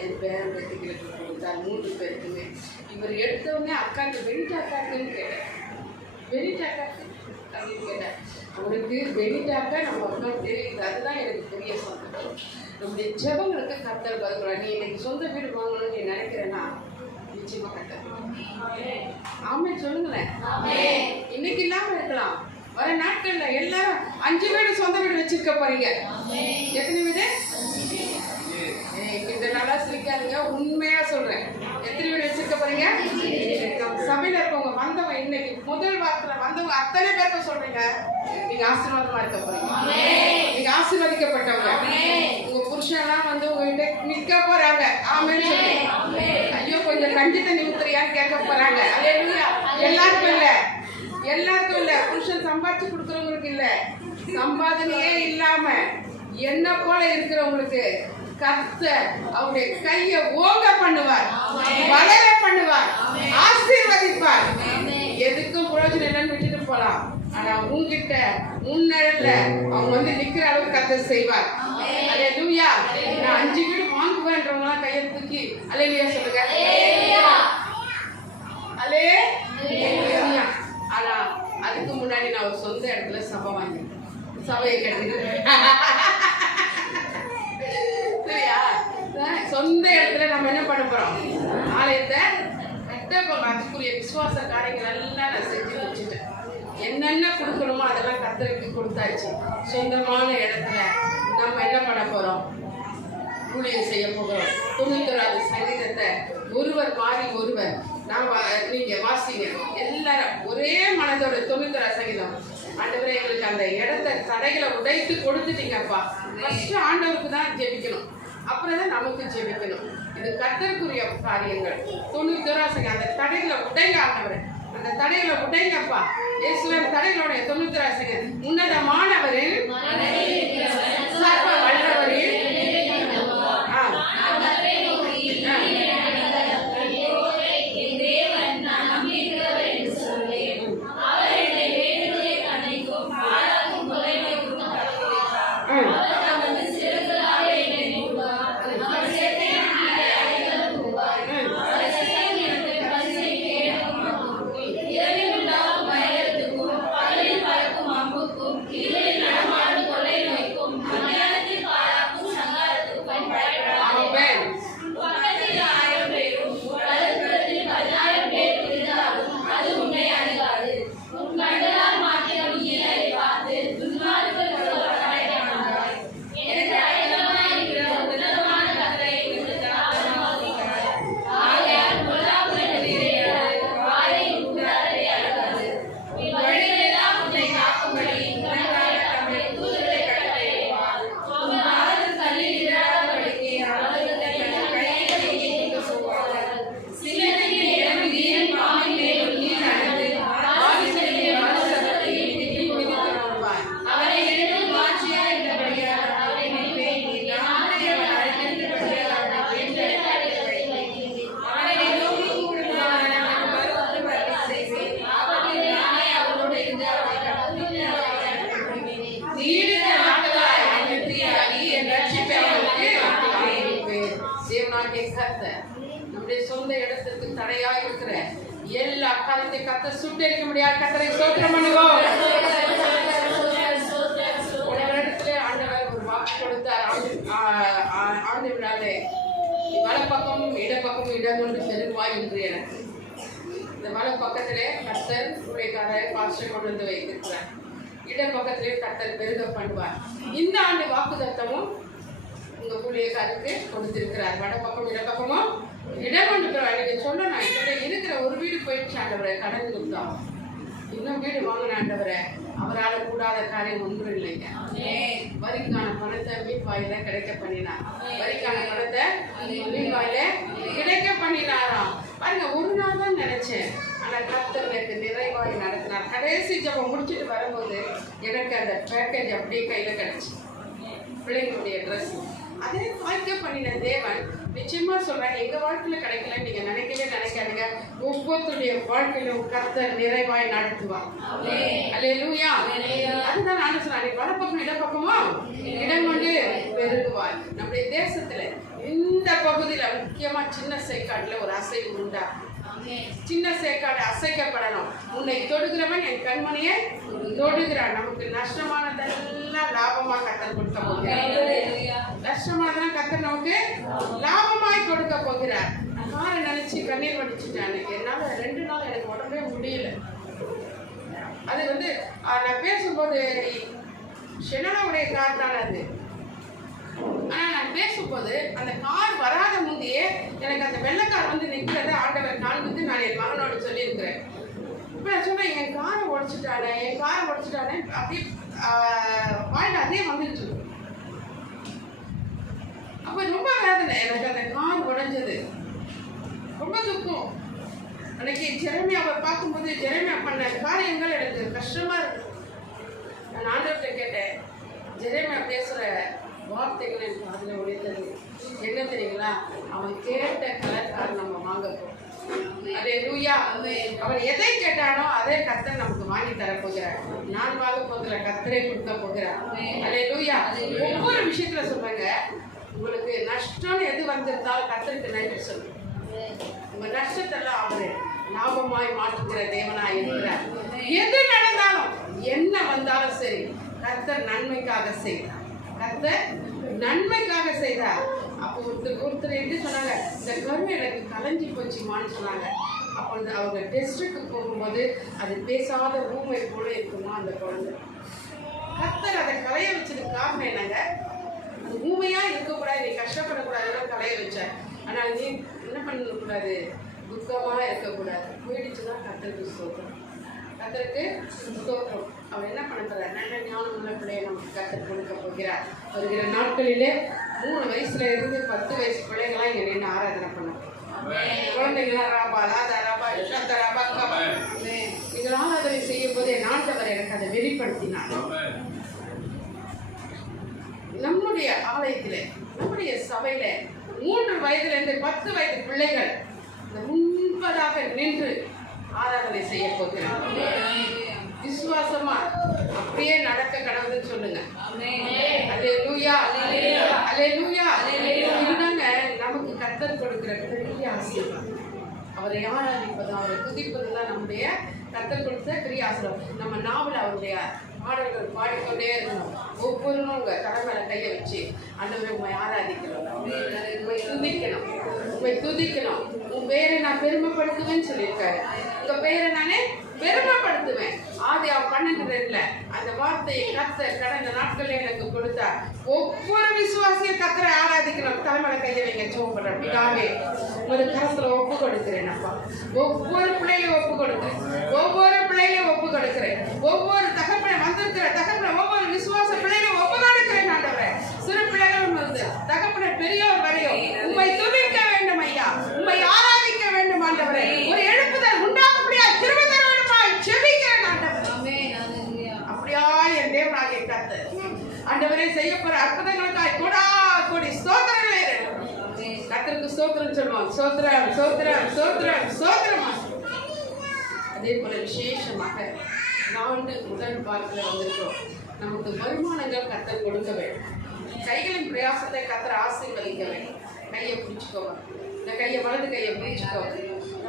என் பேரன் பேத்திகளுக்கு கொடுத்தார். 3 பேருக்குமே. இவர் எடுத்தவொடனே அக்காக்கு பெனிட்டா அக்காக்குன்னு கேட்டேன். பெனிட்டா அக்காக்கு அப்படின்னு கேட்டேன். அவனுக்கு பெனிட்டாக்கா நம்ம அக்கா தெரியுது. அதுதான் எனக்கு பெரிய சந்தோஷம். நம்முடைய ஜெபங்களுக்கு கர்த்தர் பதில். நீ இன்னைக்கு சொந்த வீடு வாங்கணும்னு நீ நினைக்கிறேன்னா நிச்சயமா கர்த்தர். ஆமே சொல்லுங்களேன். இன்னைக்கு இல்லாம இருக்கலாம், வர நாட்கள்ல எல்லாரும் 5 வீடு சொந்த வீடு வச்சிருக்க போறீங்க. எத்தனை வீடு? இந்த நாளா சிரிக்காதீங்க, உண்மையா சொல்றேன். எத்தனை வீடு வச்சிருக்க போறீங்க? சபையில இருக்கவங்க வந்தவங்க இன்னைக்கு முதல் வாரத்துல வந்தவங்க அத்தனை பேருக்கு சொல்றீங்க, நீங்க ஆசீர்வாதமா இருக்க போறீங்க. நீங்க ஆசீர்வதிக்கப்பட்டவங்க. உங்க புருஷன் எல்லாம் வந்து உங்ககிட்ட நிக்க போறாங்க. ஆமென் சொல்லுங்க. ஐயோ கொஞ்சம் கஞ்சி தண்ணி ஊத்துறியான்னு கேட்க போறாங்க. அல்லேலூயா. எல்லாருக்கும் இல்ல, எல்லாருக்கும் இல்ல. புருஷன் சம்பாதிச்சு கொடுக்கறவங்களுக்கு இல்ல, சம்பாதனையே இல்லாம என்ன போல இருக்கிறவங்களுக்கு கர்த்தர் அவருடைய கையை ஓங்க பண்ணுவார், வளர பண்ணுவார், ஆசீர்வதிப்பார். எதுக்கும் பிரயோஜனம் இல்லைன்னு விட்டுட்டு போலாம். ஆனா உங்ககிட்ட முன்னழல்ல அவங்க வந்து நிக்கிற அளவுக்கு கர்த்தர் செய்வார். அல்லேலூயா. நான் 5 வீடு வாங்குவேன்றவங்க எல்லாம் கையை தூக்கி அல்லேலூயா சொல்லுங்க. அல்லேலூயா. ஆனா அதுக்கு முன்னாடி நான் ஒரு சொந்த இடத்துல சபை வாங்கி சபையை கட்டிருக்கேன். சரியா? சொந்த இடத்துல நம்ம என்ன பண்ண போறோம்? ஆலயத்தை கட்ட போறோம். அதுக்குரிய விசுவாச காரியங்கள் எல்லாம் நான் செஞ்சு வச்சுட்டேன். என்னென்ன கொடுக்கணுமோ அதெல்லாம் கர்த்தருக்கு கொடுத்தாச்சு. சொந்தமான இடத்துல நம்ம என்ன பண்ண போறோம்? ஊழியம் செய்ய போகிறோம். 91வது சங்கீதத்தை ஒருவர் மாறி ஒருவர் நீங்க வாசிங்க. எல்லாரும் ஒரே மனதோட 91வது சங்கீதம். ஆண்டவரே எங்களுக்கு அந்த இடத்தை தடைகளை உடைத்து கொடுத்துட்டீங்கப்பா. ஃபர்ஸ்ட் ஆண்டவருக்கு தான் ஜெபிக்கணும், அப்புறம் தான் நமக்கு ஜெபிக்கணும். இது கர்த்தருக்குரிய காரியங்கள். 91வது சங்கீதம். அந்த தடைகளை உடைங்க ஆண்டவரே, அந்த தடைகளை உடைங்கப்பா. இயேசுவின் தடைகளுடைய 91வது சங்கீதம். உன்னதமானவரின் சர்வ வல்லவரின் நம்முடைய சொந்த இடத்திற்கு தடையா இருக்கிற எல்லா காலத்தையும் கர்த்தர் சுட்டெரிக்க முடியாது. கர்த்தரை ஸ்தோத்திரம் பண்ணுவோம். ஒரு இடத்துல ஆண்டவர் ஒரு வாக்கு கொடுத்தார். ஆண்டு விழாலே வலப்பக்கமும் இடப்பக்கமும் இடங்கொண்டு பெருவாய் என்று எனக்கு. இந்த வலப்பக்கத்திலே கர்த்தர் ஊழியக்காரரை பாஸ்டர் கொண்டு வந்து வைத்திருக்கிறார். இடப்பக்கத்திலே கர்த்தர் பெருக பண்ணுவார். இந்த ஆண்டு வாக்குத்தத்தமும் உங்க ஊழியக்காரருக்கு கொடுத்திருக்கிறார். வடப்பக்கம் இடப்பக்கமும் இடம் கொண்டு போறார். நீங்க சொல்லணும், இருக்கிற ஒரு வீடு போயிடுச்சு ஆண்டவரை, கடன் கொடுத்தோம், இன்னும் வீடு வாங்கின ஆண்டவரை, அவரால் கூடாத காரியம் ஒன்றும் இல்லைங்க. வரிக்கான பணத்தை மீன் வாயில கிடைக்க பண்ணினார். வரிக்கான பணத்தை மீன் வாயில கிடைக்க பண்ணினாராம். பாருங்க, ஒரு நாள் தான் நினைச்சேன், ஆனா கர்த்தர் எனக்கு நிறைவாய் நடத்தினார். கடைசி ஜபம் முடிச்சுட்டு வரும்போது எனக்கு அந்த பேக்கேஜ் அப்படியே கையில கிடைச்சு, பிள்ளைங்களுடைய ட்ரெஸ். அதே வாழ்க்கை பண்ணின தேவன் நிச்சயமா சொல்றேன், எங்க வாழ்க்கையில கிடைக்கல நீங்க நினைக்கவே நினைக்காதீங்க. ஒவ்வொருத்தருடைய வாழ்க்கையிலும் கர்த்தர் நிறைவாய் நடத்துவார். அல்லேலூயா. அதுதான் நான் சொன்னேன், வலப்பக்கம் இடப்பக்கமா இடம் கொண்டு பெருகுவார். நம்முடைய தேசத்துல இந்த பகுதியில முக்கியமா சின்ன சேக்காட்டுல ஒரு அசைவு உண்டா? சின்ன சேக்காடு அசைக்கப்படணும். உன்னை தொடுகிறவன் என் கண்மணியை தொடுகிறான். நமக்கு நஷ்டமானதெல்லாம் லாபமா கர்த்தர் கொடுக்க போகிறார். நஷ்டமானதெல்லாம் கர்த்தர் நமக்கு லாபமாய் கொடுக்க போகிறார். காரை நினைச்சு கண்ணீர் வடிச்சுட்டான். என்னால 2 நாள் எனக்கு உடம்பே முடியல. அது நான் பேசும்போது ஷெனலாவுடைய கார் தான் அது. ஆனா நான் நான் பேசும்போது அந்த கார் வராத முந்தையே எனக்கு அந்த வெள்ளைக்கார் வந்து நிற்கிறத ஆண்டவர் காண்பித்து நான் என் மகனோடு சொல்லியிருக்கிறேன். இப்போ நான் சொன்னேன், என் காரை உடைச்சிட்டானே அப்படியே வாயில் அதே வந்துட்டு. அப்போ ரொம்ப வேதனை எனக்கு, அந்த கார் உடைஞ்சது ரொம்ப துக்கம். அன்னைக்கு ஜெரமியாவை பார்க்கும்போது ஜெரமியா பண்ண காரியங்கள் எனக்கு கஷ்டமா இருக்கு. நான் ஆண்டவர்கிட்ட கேட்டேன், ஜெரமியா பேசுகிற வார்த்தைகள் எனக்கு அதில் உடைத்தது என்ன தெரியுங்களா? அவன் கேட்ட கலர் நம்ம வாங்க போகிறோம். அல்லேலூயா. அவன் எதை கேட்டானோ அதே கர்த்தர் நமக்கு வாங்கி தர போகிறார். நான் வாங்க போகிற கர்த்தரை கொடுக்க போகிறார். அல்லேலூயா. ஒவ்வொரு விஷயத்துல சொல்றாங்க, உங்களுக்கு நஷ்டம் எது வந்திருந்தாலும் கர்த்தருக்கு நன்றி சொல்லுங்க. உங்க நஷ்டத்தெல்லாம் அவரு லாபமாய் மாற்றுகிற தேவனாய் இருக்கிறார். எது நடந்தாலும் என்ன வந்தாலும் சரி, கர்த்தர் நன்மைக்காக செய்தார். கர்த்தர் நன்மைக்காக செய்தார். அப்போ ஒருத்தர் எப்படி சொன்னாங்க, இந்த கருவை எனக்கு கலைஞ்சி போச்சுமான்னு சொன்னாங்க. அப்பொழுது அவங்க டெஸ்ட்டுக்கு போகும்போது அது பேசாத ஊமை போல இருக்குமா அந்த குழந்தை. கர்த்தர் அதை கலைய வச்சதுக்கு காரணம் என்னங்க? அது ஊமையா இருக்கக்கூடாது, நீ கஷ்டப்படக்கூடாதுன்னு கலைய வச்சார். ஆனால் நீ என்ன பண்ணக்கூடாது, துக்கமாக இருக்கக்கூடாது. போயிடுச்சுன்னா கர்த்தருக்கு ஸ்தோத்திரம், கர்த்தருக்கு ஸ்தோத்திரம். அவர் என்ன பண்ண போகிறார்? நல்ல ஞானம் உள்ள பிள்ளையை நமக்கு கர்த்தர் கொடுக்க போகிறார். வருகிற நாட்களிலே 3 வயசுல இருந்து 10 வயசு பிள்ளைங்களாம் இங்கே நின்று ஆராதனை பண்ண குழந்தைங்களாம் ராபா லாதா ராபா இஷாத்தா ராபா கபா நீங்கள் ஆராதனை செய்யும் போதே ஆண்டவர் எனக்கு அதை வெளிப்படுத்தினார். நம்முடைய ஆலயத்தில், நம்முடைய சபையில 3 வயதிலிருந்து 10 வயது பிள்ளைகள் முன்பதாக நின்று ஆராதனை செய்ய போகிறார். விசுவாசமா அப்படியே நடக்க கடவுள்னு சொல்லுங்க. அல்லேலூயா, அல்லேலூயா. இதுதாங்க நமக்கு கர்த்தர் கொடுக்கிற பெரிய ஆசீர்வாதம். அவரை ஆராதிப்பதும் அவரை துதிப்பதும் நம்முடைய கர்த்தர் கொடுத்த பெரிய ஆசீர்வாதம். நம்ம நாவல் அவருடைய பாடல்கள் பாடிக்கொண்டே இருக்கணும். ஒவ்வொருவரும் உங்க தலைமையில கையை வச்சு ஆண்டவரை உண்மை ஆராதிக்கணும், உண்மை துதிக்கணும், உண்மை துதிக்கணும். உன் பேரை நான் பெருமைப்படுத்துவேன்னு சொல்லியிருக்காரு. உங்க பேரை நானே பெருமைப்படுத்துவேன். ஆதியாகமம் 12:2 அந்த வார்த்தையை கர்த்தர் கடந்த நாட்களில் எனக்கு கொடுத்தார். ஒவ்வொரு விசுவாசியும் கர்த்தரை ஆராதிக்கணும். தலைமையில கையை வைங்க. சோம்புற பிதாவே ஒரு கரத்துல ஒப்பு கொடுக்கிறேன். அப்பா ஒவ்வொரு பிள்ளைகளையும் ஒப்பு கொடுக்கிறேன், ஒவ்வொரு பிள்ளைகளையும் ஒப்பு கொடுக்கிறேன், ஒவ்வொரு தகப்பனை வந்திருக்கிற தகப்பனை ஒவ்வொரு விசுவாச பிள்ளைகளையும் ஒப்பு கொடுக்கிறேன். ஆண்டவரே, சிறு பிள்ளைகளும் வந்து தகப்பனை பெரியோர் வரையும் உம்மை துதிக்க வேண்டும் ஐயா, உம்மை ஆராதிக்க வேண்டும் ஆண்டவரே. ஒரு எழுப்புதல் உண்டாகும்படியா கிருபை தர வேண்டுமாய் ஜெபிக்கிறேன் ஆண்டவரே. அப்படியா என் தேவனாகிய கர்த்தர் ஆண்டவரே செய்ய போற அற்புதங்களுக்காய் கோடி ஸ்தோத்திரங்களே. கர்த்தருக்கு ஸ்தோத்திரம் சொல்லுவோம். ஸ்தோத்திரம், ஸ்தோத்திரம், ஸ்தோத்திரம், ஸ்தோத்திரம். அதே போல விசேஷமாக நான்கு முதல் வாரத்தில் வந்திருக்கிறோம். நமக்கு வருமானங்கள் கர்த்தர் கொடுக்க வேண்டும். கைகளின் பிரயாசத்தை கர்த்தர் ஆசீர்வதிக்க வேண்டும். கையை பிடிச்சிக்கோங்க. இந்த கையை வலது கையை பிடிச்சிக்கோங்க.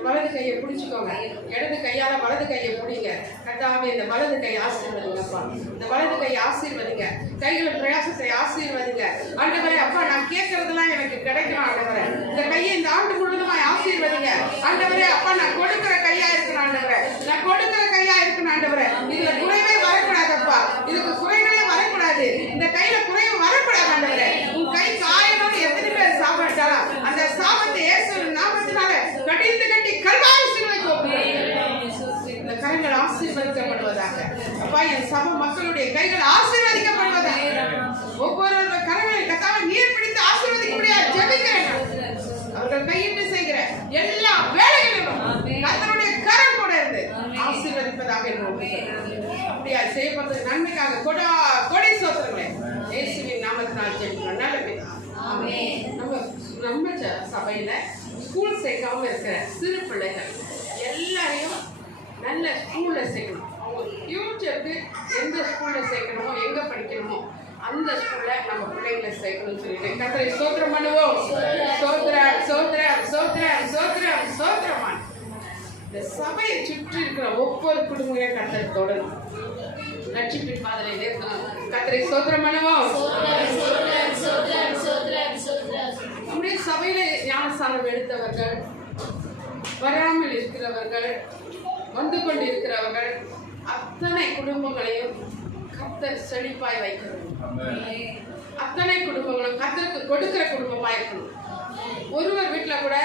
வலது கையை பிடிச்சிக்கோங்க. இடது கையால வலது கையை பிடிங்க. கர்த்தாவே இந்த வலது கை ஆசீர்வதிங்கப்பா, இந்த வலது கை ஆசீர்வதிங்க. கைகளின் பிரயாசத்தை ஆசீர்வதிங்க ஆண்டவரே. அப்பா நான் கேட்கறதெல்லாம் எனக்கு கிடைக்கணும் ஆண்டவரே. இந்த கையை இந்த ஆண்டு முழுவதுமாய் ஆசீர்வதிங்க ஆண்டவரே. அப்பா நான் கொடுக்கிற கையா இருக்கணும் ஆண்டவரே, நான் கொடுக்கிற கையா இருக்கணும் ஆண்டவரே. இதுல குறைவே வரக்கூடாதப்பா, இதுக்கு குறைகளே வரக்கூடாது. இந்த கையில குறைவு வரக்கூடாது ஆண்டவரே. உன் கை காயணும்னு எத்தனை பேர் சாப்பிட்டாலும் அந்த சாபத்தை இயேசுவின் நாமத்தினால கடிந்து கட்டி கல்வாரி சிலுவைக்கு இந்த கரங்கள் ஆசீர்வதிக்கப்படுவதாக. அப்பா என் சபை மக்களுடைய கைகள் ஆசீர்வதிக்கப்படுவதாக. ஒவ்வொரு கரங்களை கத்தாவை நீர் பிடித்து ஆசீர்வதிக்க முடியாது ஜெபிக்கிறேன். அவர்கள் கையிட்டு செய்கிற எல்லா வேலைகளிலும் கர்த்தருடைய கரம் கூட இருந்து ஆசீர்வதிப்பதாக. அப்படியா செய்யப்படுறது நன்மைக்காக கொடி சோத்திரங்களே இயேசுவின் நாமத்தினால் ஜெபிக்கிறோம் நல்ல பிதா. நம்ம சபையில ஸ்கூல் சேர்க்காம இருக்கிற சிறு பிள்ளைகள் எல்லாரையும் நல்ல ஸ்கூல்ல சேர்க்கணும். அவங்க ஃபியூச்சருக்கு எந்த ஸ்கூல்ல சேர்க்கணுமோ, எங்க படிக்கணுமோ அந்த ஸ்கூல்ல நம்ம பிள்ளைங்களை சேர்க்கணும்னு சொல்லிட்டு கர்த்தரை ஸ்தோத்திரம் பண்ணுவோம். ஸ்தோத்திரம், ஸ்தோத்திரம், ஸ்தோத்திரம், ஸ்தோத்திரம், ஸ்தோத்திரம். இந்த சபையை சுற்றி இருக்கிற ஒவ்வொரு குடும்பங்களையும் கர்த்தரை தொடரும். ரட்சிப்பின் பாதையில இருக்கணும். கர்த்தரை ஸ்தோத்திரம் பண்ணுவோம். நம்முடைய சபையில ஞானஸ்தானம் எடுத்தவர்கள், வராமல் இருக்கிறவர்கள், வந்து கொண்டு இருக்கிறவர்கள் அத்தனை குடும்பங்களையும் கர்த்தர் செழிப்பாய் வைக்க வேண்டும். அத்தனை குடும்பங்களும் கர்த்தருக்கு கொடுக்கிற குடும்பமாக இருக்கணும். ஒருவர் வீட்டில் கூட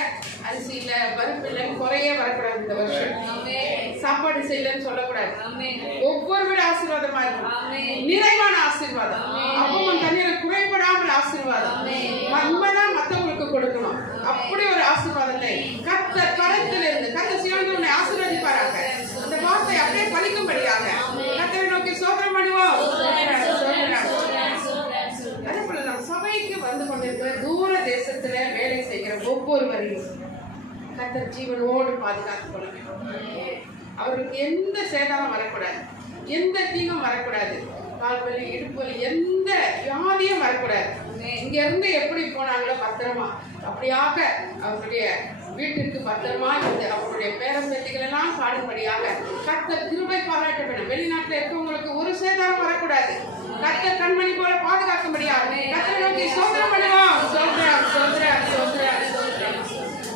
அரிசி இல்லை, பருப்பு இல்லைன்னு குறையே வரக்கூடாது. இந்த வருஷம் சாப்பாடு செய்யலன்னு சொல்லக்கூடாது. ஒவ்வொரு வீடு ஆசீர்வாதமா இருக்கும், நிறைவான ஆசீர்வாதம், அப்பவும் தண்ணீர் குறைபடாமல் ஆசீர்வாதம். உண்மைதான் மற்றவங்களுக்கு கொடுக்கணும். அப்படி ஒரு ஆசீர்வாதத்தை கர்த்தர் பரத்திலிருந்து கர்த்தர் சிவன் உன்னை ஆசீர்வதிப்பாராக. அந்த வார்த்தை அப்படியே பலிக்கும்படியாக கர்த்தரை நோக்கி சோதனம் பண்ணுவோம். அதே போல நம்ம சபைக்கு வந்து கொண்டிருக்கிற தூர தேசத்துல வேலை செய்கிற ஒவ்வொருவரையும் கர்த்தர் ஜீவனோடு பாதுகாத்துக் கொள்ள வேண்டும். அவருக்கு எந்த சேதாரம் வரக்கூடாது, எந்த தீங்கும் வரக்கூடாது, கால்வலி இடுப்பு வலி எந்த வியாதியும் வரக்கூடாது. இங்க இருந்து எப்படி போனாங்களோ பத்திரமா அப்படியாக அவருடைய வீட்டிற்கு பத்திரமா இருந்து அவருடைய பேரம்பேத்திகள் எல்லாம் காணும்படியாக கர்த்தர் கிருபை பாராட்ட வேண்டும். வெளிநாட்டில் இருக்கவங்களுக்கு ஒரு சேதாரம் வரக்கூடாது. கர்த்தர் கண்மணி போல பாதுகாக்கும்படியாக கர்த்தரை நோக்கி சோதனம் பண்ணுவோம்.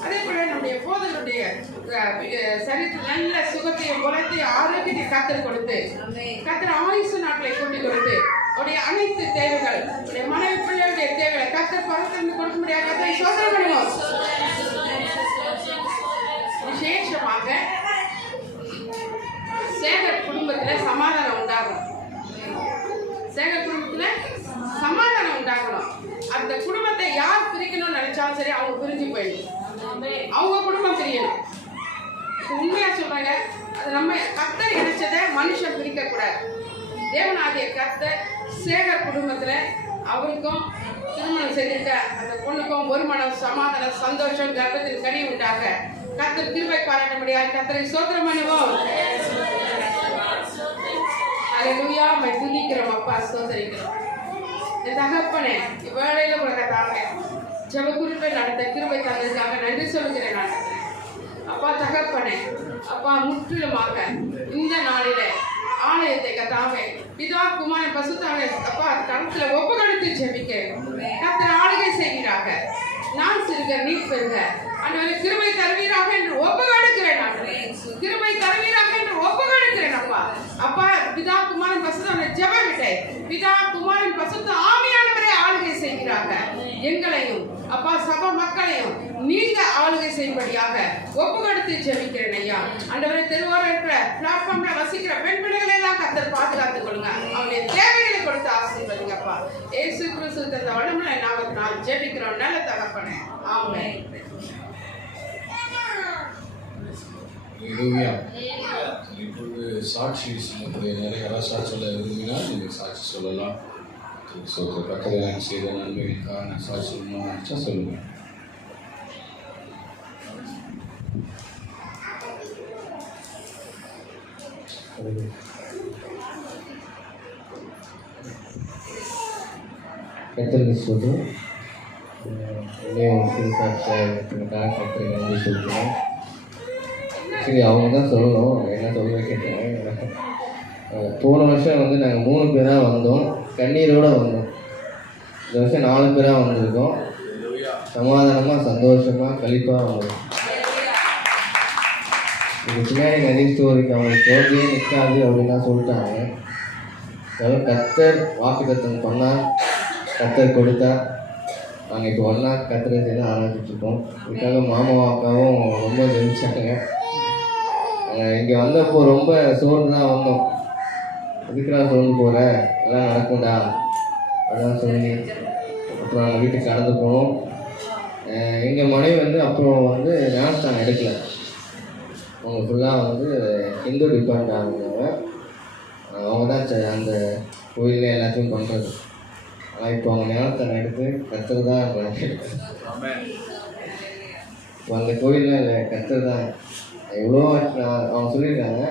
அதே போல நம்முடைய போதனுடைய சரீரத்தில் நல்ல சுகத்தையும் குலத்தையும் ஆரோக்கியத்தையும் கர்த்தர் கொடுத்து கர்த்தர் ஆயுசு நாட்களை கொண்டு கொடுத்து அவருடைய அனைத்து தேவைகள் அவருடைய மனைவி பிள்ளைகளுடைய தேவைகளை கர்த்தர் பரத்திலிருந்து கொடுக்க முடியாது. கர்த்தரை சோதனை பண்ணுவோம். விசேஷமாக சேகர் குடும்பத்துல சமாதானம் உண்டாகும். சேகர் குடும்பத்துல சமாதானம் உண்டாகணும். அந்த குடும்பத்தை யார் பிரிக்கணும்னு நினைச்சாலும் சரி, அவங்க பிரிஞ்சு போயிடும். அவங்க குடும்பம் பிரியணும். உண்மையா சொல்றாங்க, அது நம்ம கர்த்தர் நினைச்சதை மனுஷன் பிரிக்க கூடாது. தேவனாகிய கர்த்தர் சேகர் குடும்பத்துல அவருக்கும் திருமணம் செய்திருக்க அந்த பொண்ணுக்கும் ஒரு மனம் சமாதானம் சந்தோஷம் கர்ப்பத்தின் கனி உண்டாக கர்த்தர் கிருபை பாராட்ட முடியாது. கர்த்தரை ஸ்தோத்திரம் பண்ணுவோம். அல்லேலூயா. மை துதிக்கிறோம் அப்பா, ஸ்தோத்திரிக்கிறோம். இந்த தகப்பனே இவ்வேளையில உலகத்தாக ஜெப குறிப்பை நடத்த கிருபை தந்ததுக்காக நன்றி சொல்கிறேன். நான் அப்பா தகப்பனே, அப்பா முற்றிலுமாக இந்த நாளில ஆலயத்தை கத்தாவே பிதா குமாரன் பசுத்தாவே அப்பா கருத்துல ஒப்பு கொடுத்து ஜெபிக்க கர்த்தர் ஆளுகை செய்கிறாங்க. நான் சிறுக நீ பெருக அன்றைய கிருபை தருவீராக என்று ஒப்பு கொடுக்கிறேன். நான் கிருபை தருவீராக என்று ஒப்பு கொடுக்கிறேன். அப்பா அப்பா பிதா குமாரன் பசுத்தாவே ஜெபமிட்டை பிதா குமாரன் பசுத்த ஆவியானவரே ஆளுகை செய்கிறாங்க. எங்களையும் அப்பா சபை மக்களையும் நீங்க ஆளுகை செய்யும்படியாக ஒப்பு கொடுத்து ஜெபிக்கிறேன் ஐயா. ஆண்டவரே, தெருவோர இருக்கிற பிளாட்ஃபார்ம்ல வசிக்கிற பெண் பிள்ளைகளை எல்லாம் கர்த்தர் பாதுகாத்துக் கொள்ளுங்க. அவருடைய தேவைகளை கொடுத்து ஆசீர்வதிங்கப்பா. இயேசு கிறிஸ்து தந்த வல்லமையுள்ள நாமத்தினால் ஜெபிக்கிறோம் நல்ல தகப்பனே. ஆமென். இப்பொழுது சாட்சி சொல்லக்கூடிய நிறைய சாட்சி சொல்ல விரும்பினால் நீங்கள் சாட்சி சொல்லலாம். கர்த்தர் எனக்கு செய்த நன்மைகளுக்காக நான் சாட்சி சொல்லணும்னு நினச்சா சொல்லுங்கள். கர்த்தருக்கு ஸ்தோத்திரம். கர்த்தருக்கு நன்றி சொல்கிறேன். சரி, அவங்க தான் சொல்லணும், என்ன சொல்ல கேட்டேன். போன வருஷம் நாங்கள் 3 பேராக வந்தோம், கண்ணீரோடு வந்தோம். இந்த வருஷம் 4 பேராக வந்திருக்கோம். சமாதானமாக சந்தோஷமாக கழிப்பாக வந்தோம். இது பின்னாடி நிறைய ஸ்டோரிக்கு அவங்களுக்கு தோல்வியே நிற்காது அப்படின்லாம் சொல்லிட்டாங்க. அதாவது கர்த்தர் வாக்குத்தத்தம் பண்ணால் கர்த்தர் கொடுத்தா நாங்கள் இப்போ ஒன்றா கர்த்தரை சேர்ந்து ஆரம்பிச்சுட்ருக்கோம். இதுக்காக மாமா அக்காவும் ரொம்ப ஜெயிச்சாங்க. இங்கே வந்தப்போ ரொம்ப சோர்ந்து தான் வந்தோம். எதுக்குடா சோர்ந்து போகிற, எல்லாம் நடக்கும்டா அதான் சொல்லி அப்புறம் நாங்கள் வீட்டுக்கு கடந்து போனோம். எங்கள் மனைவி அப்புறம் ஞானஸ்தானம் எடுக்கலை. அவங்க ஃபுல்லாக ஹிந்து டிபார்ட்மெண்ட் ஆகுங்க. அவங்க தான் அந்த கோயிலே எல்லாத்தையும் பண்ணுறது. ஆனால் இப்போ அவங்க ஞானஸ்தானம் எடுத்து கர்த்தர் தான் இப்போ அந்த கோயிலில் கர்த்தர் தான் எவ்வளோ அவங்க சொல்லியிருக்காங்க.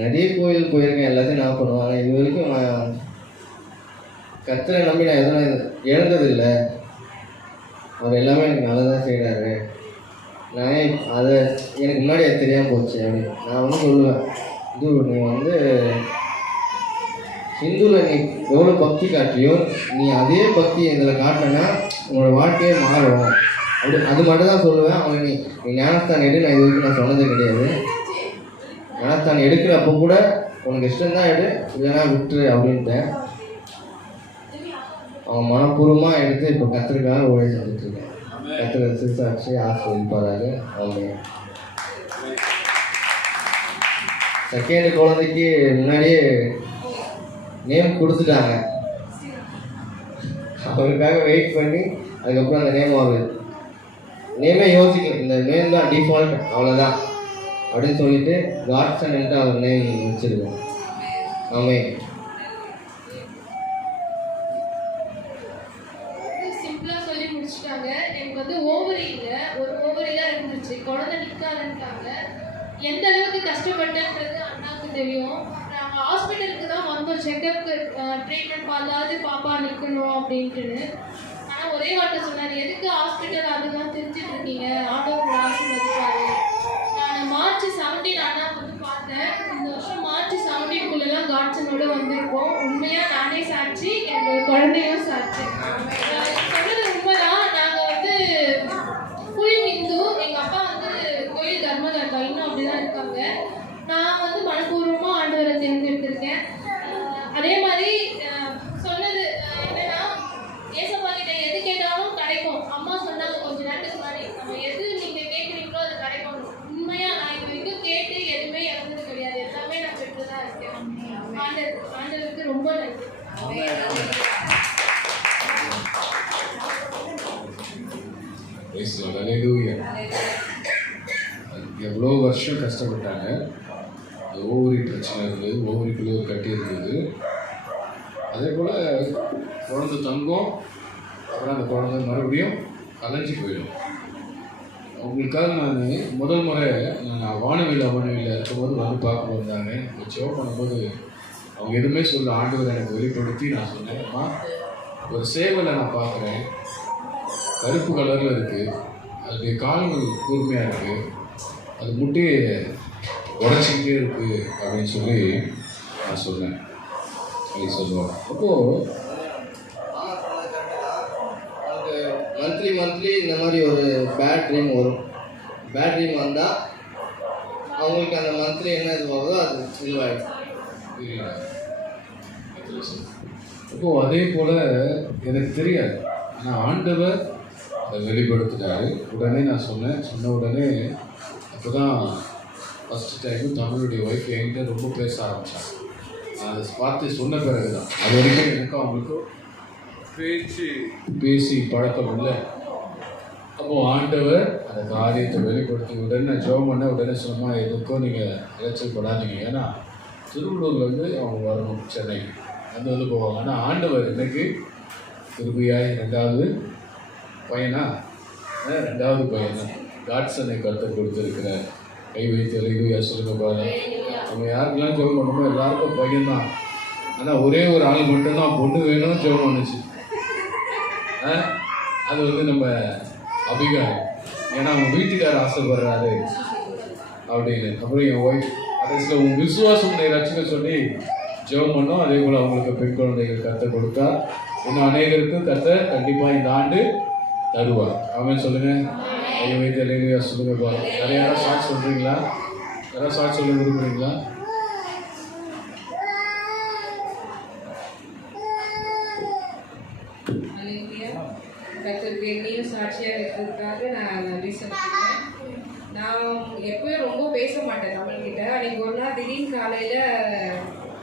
நிறைய கோயில் போயிருக்கேன், எல்லாத்தையும் நான் பண்ணுவாங்க. இது வரைக்கும் நான் கர்த்தரை நம்பி நான் எதுவும் இழந்ததில்லை. அவர் எல்லாமே எனக்கு நல்லதாக செய்கிறாரு. நான் அதை எனக்கு முன்னாடி அது தெரியாமல் போச்சு அப்படின்னு நான் சொல்லுவேன். நீ ஹிந்துவில் நீ எவ்வளோ பக்தி காட்டியோ நீ அதே பக்தி இதில் காட்டினா உங்களோட வாழ்க்கையே மாறும் அப்படி அது மட்டும் தான் சொல்லுவேன். அவங்க நீ ஞானஸ்தானம் எடு, நான் இது வரைக்கும் நான் சொன்னது கிடையாது. ஞானஸ்தானம் எடுக்கிறப்போ கூட உனக்கு இஷ்டம் தான் எடு, இல்லைன்னா விட்டுரு அப்படின்ட்டேன். அவன் மனப்பூர்வமாக எடுத்து இப்போ கத்திரிக்காக ஊழியம் செஞ்சுட்ருக்கேன். கத்திர சிறுசாட்சி ஆசிர்வதிப்பாராக. அவங்க செகண்ட் குழந்தைக்கு முன்னாடியே நேம் கொடுத்துட்டாங்க. அவருக்காக வெயிட் பண்ணி அதுக்கப்புறம் அந்த நேம் வருது. நேமே யோசிக்கல, இந்த நேம் தான் டிஃபால்ட், அவ்வளோதான் அப்படின்னு சொல்லிட்டு காட்சன்ட்டு அவர் நேம் வச்சுருக்கோம். ஆமே. சிம்பிளாக சொல்லி முடிச்சுட்டாங்க. எனக்கு வந்து ஓவரி இல்லை, ஒரு ஓவரி தான் இருந்துச்சு. குழந்தை நிற்காதுன்ட்டாங்க. எந்த அளவுக்கு கஷ்டப்பட்டேன்றது அண்ணாவுக்கு தெரியும். நாங்கள் ஹாஸ்பிட்டலுக்கு தான் வந்தோம், செக்கப்புக்கு ட்ரீட்மெண்ட் பார்த்தாது பாப்பா நிற்கணும் அப்படின்ட்டுன்னு. ஆனால் ஒரே வார்த்தை சொன்னார், எதுக்கு ஹாஸ்பிட்டல் அதுதான் தெரிஞ்சுட்டு இருக்கீங்க, ஆண்டவர் ஆசீர்வதிப்பாரு. நான் மார்ச் 17 அண்ணா வந்து பார்த்தேன். இந்த வருஷம் மார்ச் 17 காட்சனோட வந்திருக்கோம். உண்மையாக நானே சாட்சி, எங்கள் குழந்தையும் சாட்சி. சொன்னது உண்மைதான். நாங்கள் வந்து ஃபுல் இந்து. எங்கள் அப்பா வந்து கோயில் தர்மகர்த்தா, இன்னும் அப்படிதான் இருக்காங்க. நான் வந்து மனப்பூர்வமாக ஆண்டவரை தேர்ந்தெடுத்திருக்கேன். அதே மாதிரி சொன்னது என்னன்னா, ஏசப்பா கிட்ட எது கேட்டாலும் கிடைக்கும். அம்மா சொன்னாங்க கொஞ்சம் நேரத்துக்கு முன்னாடி, நம்ம எது நீங்கள் கேட்குறீங்களோ அது கிடைக்கும். உண்மையாக நான் இது வரைக்கும் கேட்டு எதுவுமே இறந்தது கிடையாது. எல்லாமே நான் பெற்று தான் இருக்கேன். ஆண்டவருக்கு ரொம்ப நன்றி. எவ்வளோ வருஷம் கஷ்டப்பட்டாங்க. ஓவரி பிரச்சனை இருந்தது, ஓவரிக்குள்ளே ஒரு கட்டி இருந்தது. அதே போல் குழந்தை தங்கம், அப்புறம் அந்த குழந்தை மறுபடியும் கலைஞ்சி போயிடும். அவங்களுக்காக நான் முதல் முறை நான் வானவில் இருக்கும்போது வந்து பார்க்க வந்தாங்க. ஷோ பண்ணும்போது அவங்க எதுவுமே சொல்ல, ஆண்டவர் எனக்கு வெளிப்படுத்தி நான் சொன்னேன், அம்மா ஒரு சேவலை நான் பார்க்குறேன், கருப்பு கலரில் இருக்குது, அதுடைய கால்கள் கூர்மையாக இருக்குது, அது முட்டையை உடச்சிக்கிட்டே இருக்குது அப்படின்னு சொல்லி நான் சொன்னேன். அப்படி சொல்லுவாங்க. அப்போது மந்த்லி இந்த மாதிரி ஒரு பேட் ட்ரீம் வரும். பேட் ட்ரீம் வந்தால் அவங்களுக்கு அந்த மந்த்லி என்ன இதுவாகுதோ அது இதுவாகிடும். அப்போது அதே போல் எனக்கு தெரியாது, ஆனால் ஆண்டவர் அதை வெளிப்படுத்தினார். உடனே நான் சொன்ன உடனே அப்போ தான் ஃபஸ்ட்டு டைமு தமிழுடைய ஒய்ஃப் என்கிட்ட ரொம்ப பேச ஆரம்பித்தாங்க. நான் அதை பார்த்து சொன்ன பிறகு தான், அது வரைக்கும் எனக்கும் அவங்களுக்கும் பேசி பழக்கம் இல்லை. அப்போது ஆண்டவர் அந்த காரியத்தை வெளிப்படுத்தி உடனே ஜெபம் பண்ண உடனே சொன்னா, எதுக்கும் நீங்கள் இளைச்சல் படாதீங்க, ஏன்னா திருவள்ளூர்லேருந்து அவங்க வரணும், சென்னை வந்து போவாங்க. ஆனால் ஆண்டவர் எனக்கு திருப்பியாய் ரெண்டாவது பையனா காட்சனை கருத்தை கொடுத்துருக்கிறார். கை வைத்து எழுதியா சொல்லுங்க பாரு. அவங்க யாருக்கெல்லாம் ஜெபம் பண்ணுமோ எல்லாருக்கும் பையன்தான். ஆனால் ஒரே ஒரு ஆள் மட்டும்தான் பொண்ணு வேணும்னு ஜெபம் பண்ணுச்சு. அது வந்து நம்ம அபிகாரம், ஏன்னா அவங்க வீட்டுக்காரர் ஆசைப்படுறாரு அப்படின்னு. அப்புறம் என் ஒய்ஃப் கடைசியில் உங்கள் விசுவாசம் ரட்சிக்க சொல்லி ஜெபம் பண்ணோம். அதே போல் அவங்களுக்கு பெண் குழந்தைகள் கத்தை கொடுத்தா இன்னும் அநேகருக்கு கத்தை கண்டிப்பாக இந்த ஆண்டு தருவார். அவன் சொல்லுங்கள், ஐயோ வைத்து எழுதியா சொல்லுங்க பாரு. நிறைய யாராவது சாட்சி சொல்கிறீங்களா? யாராவது சாட்சி சொல்ல விரும்புகிறீங்களா? கர்த்தருக்கு என்னையும் சாட்சியாக இருக்கிறதுக்காக நான் நன்றி சொல்லிக்கிறேன். நான் எப்போயும் ரொம்ப பேச மாட்டேன் நம்மள்கிட்ட. அன்றைக்கி ஒரு நாள் திடீர்னு காலையில்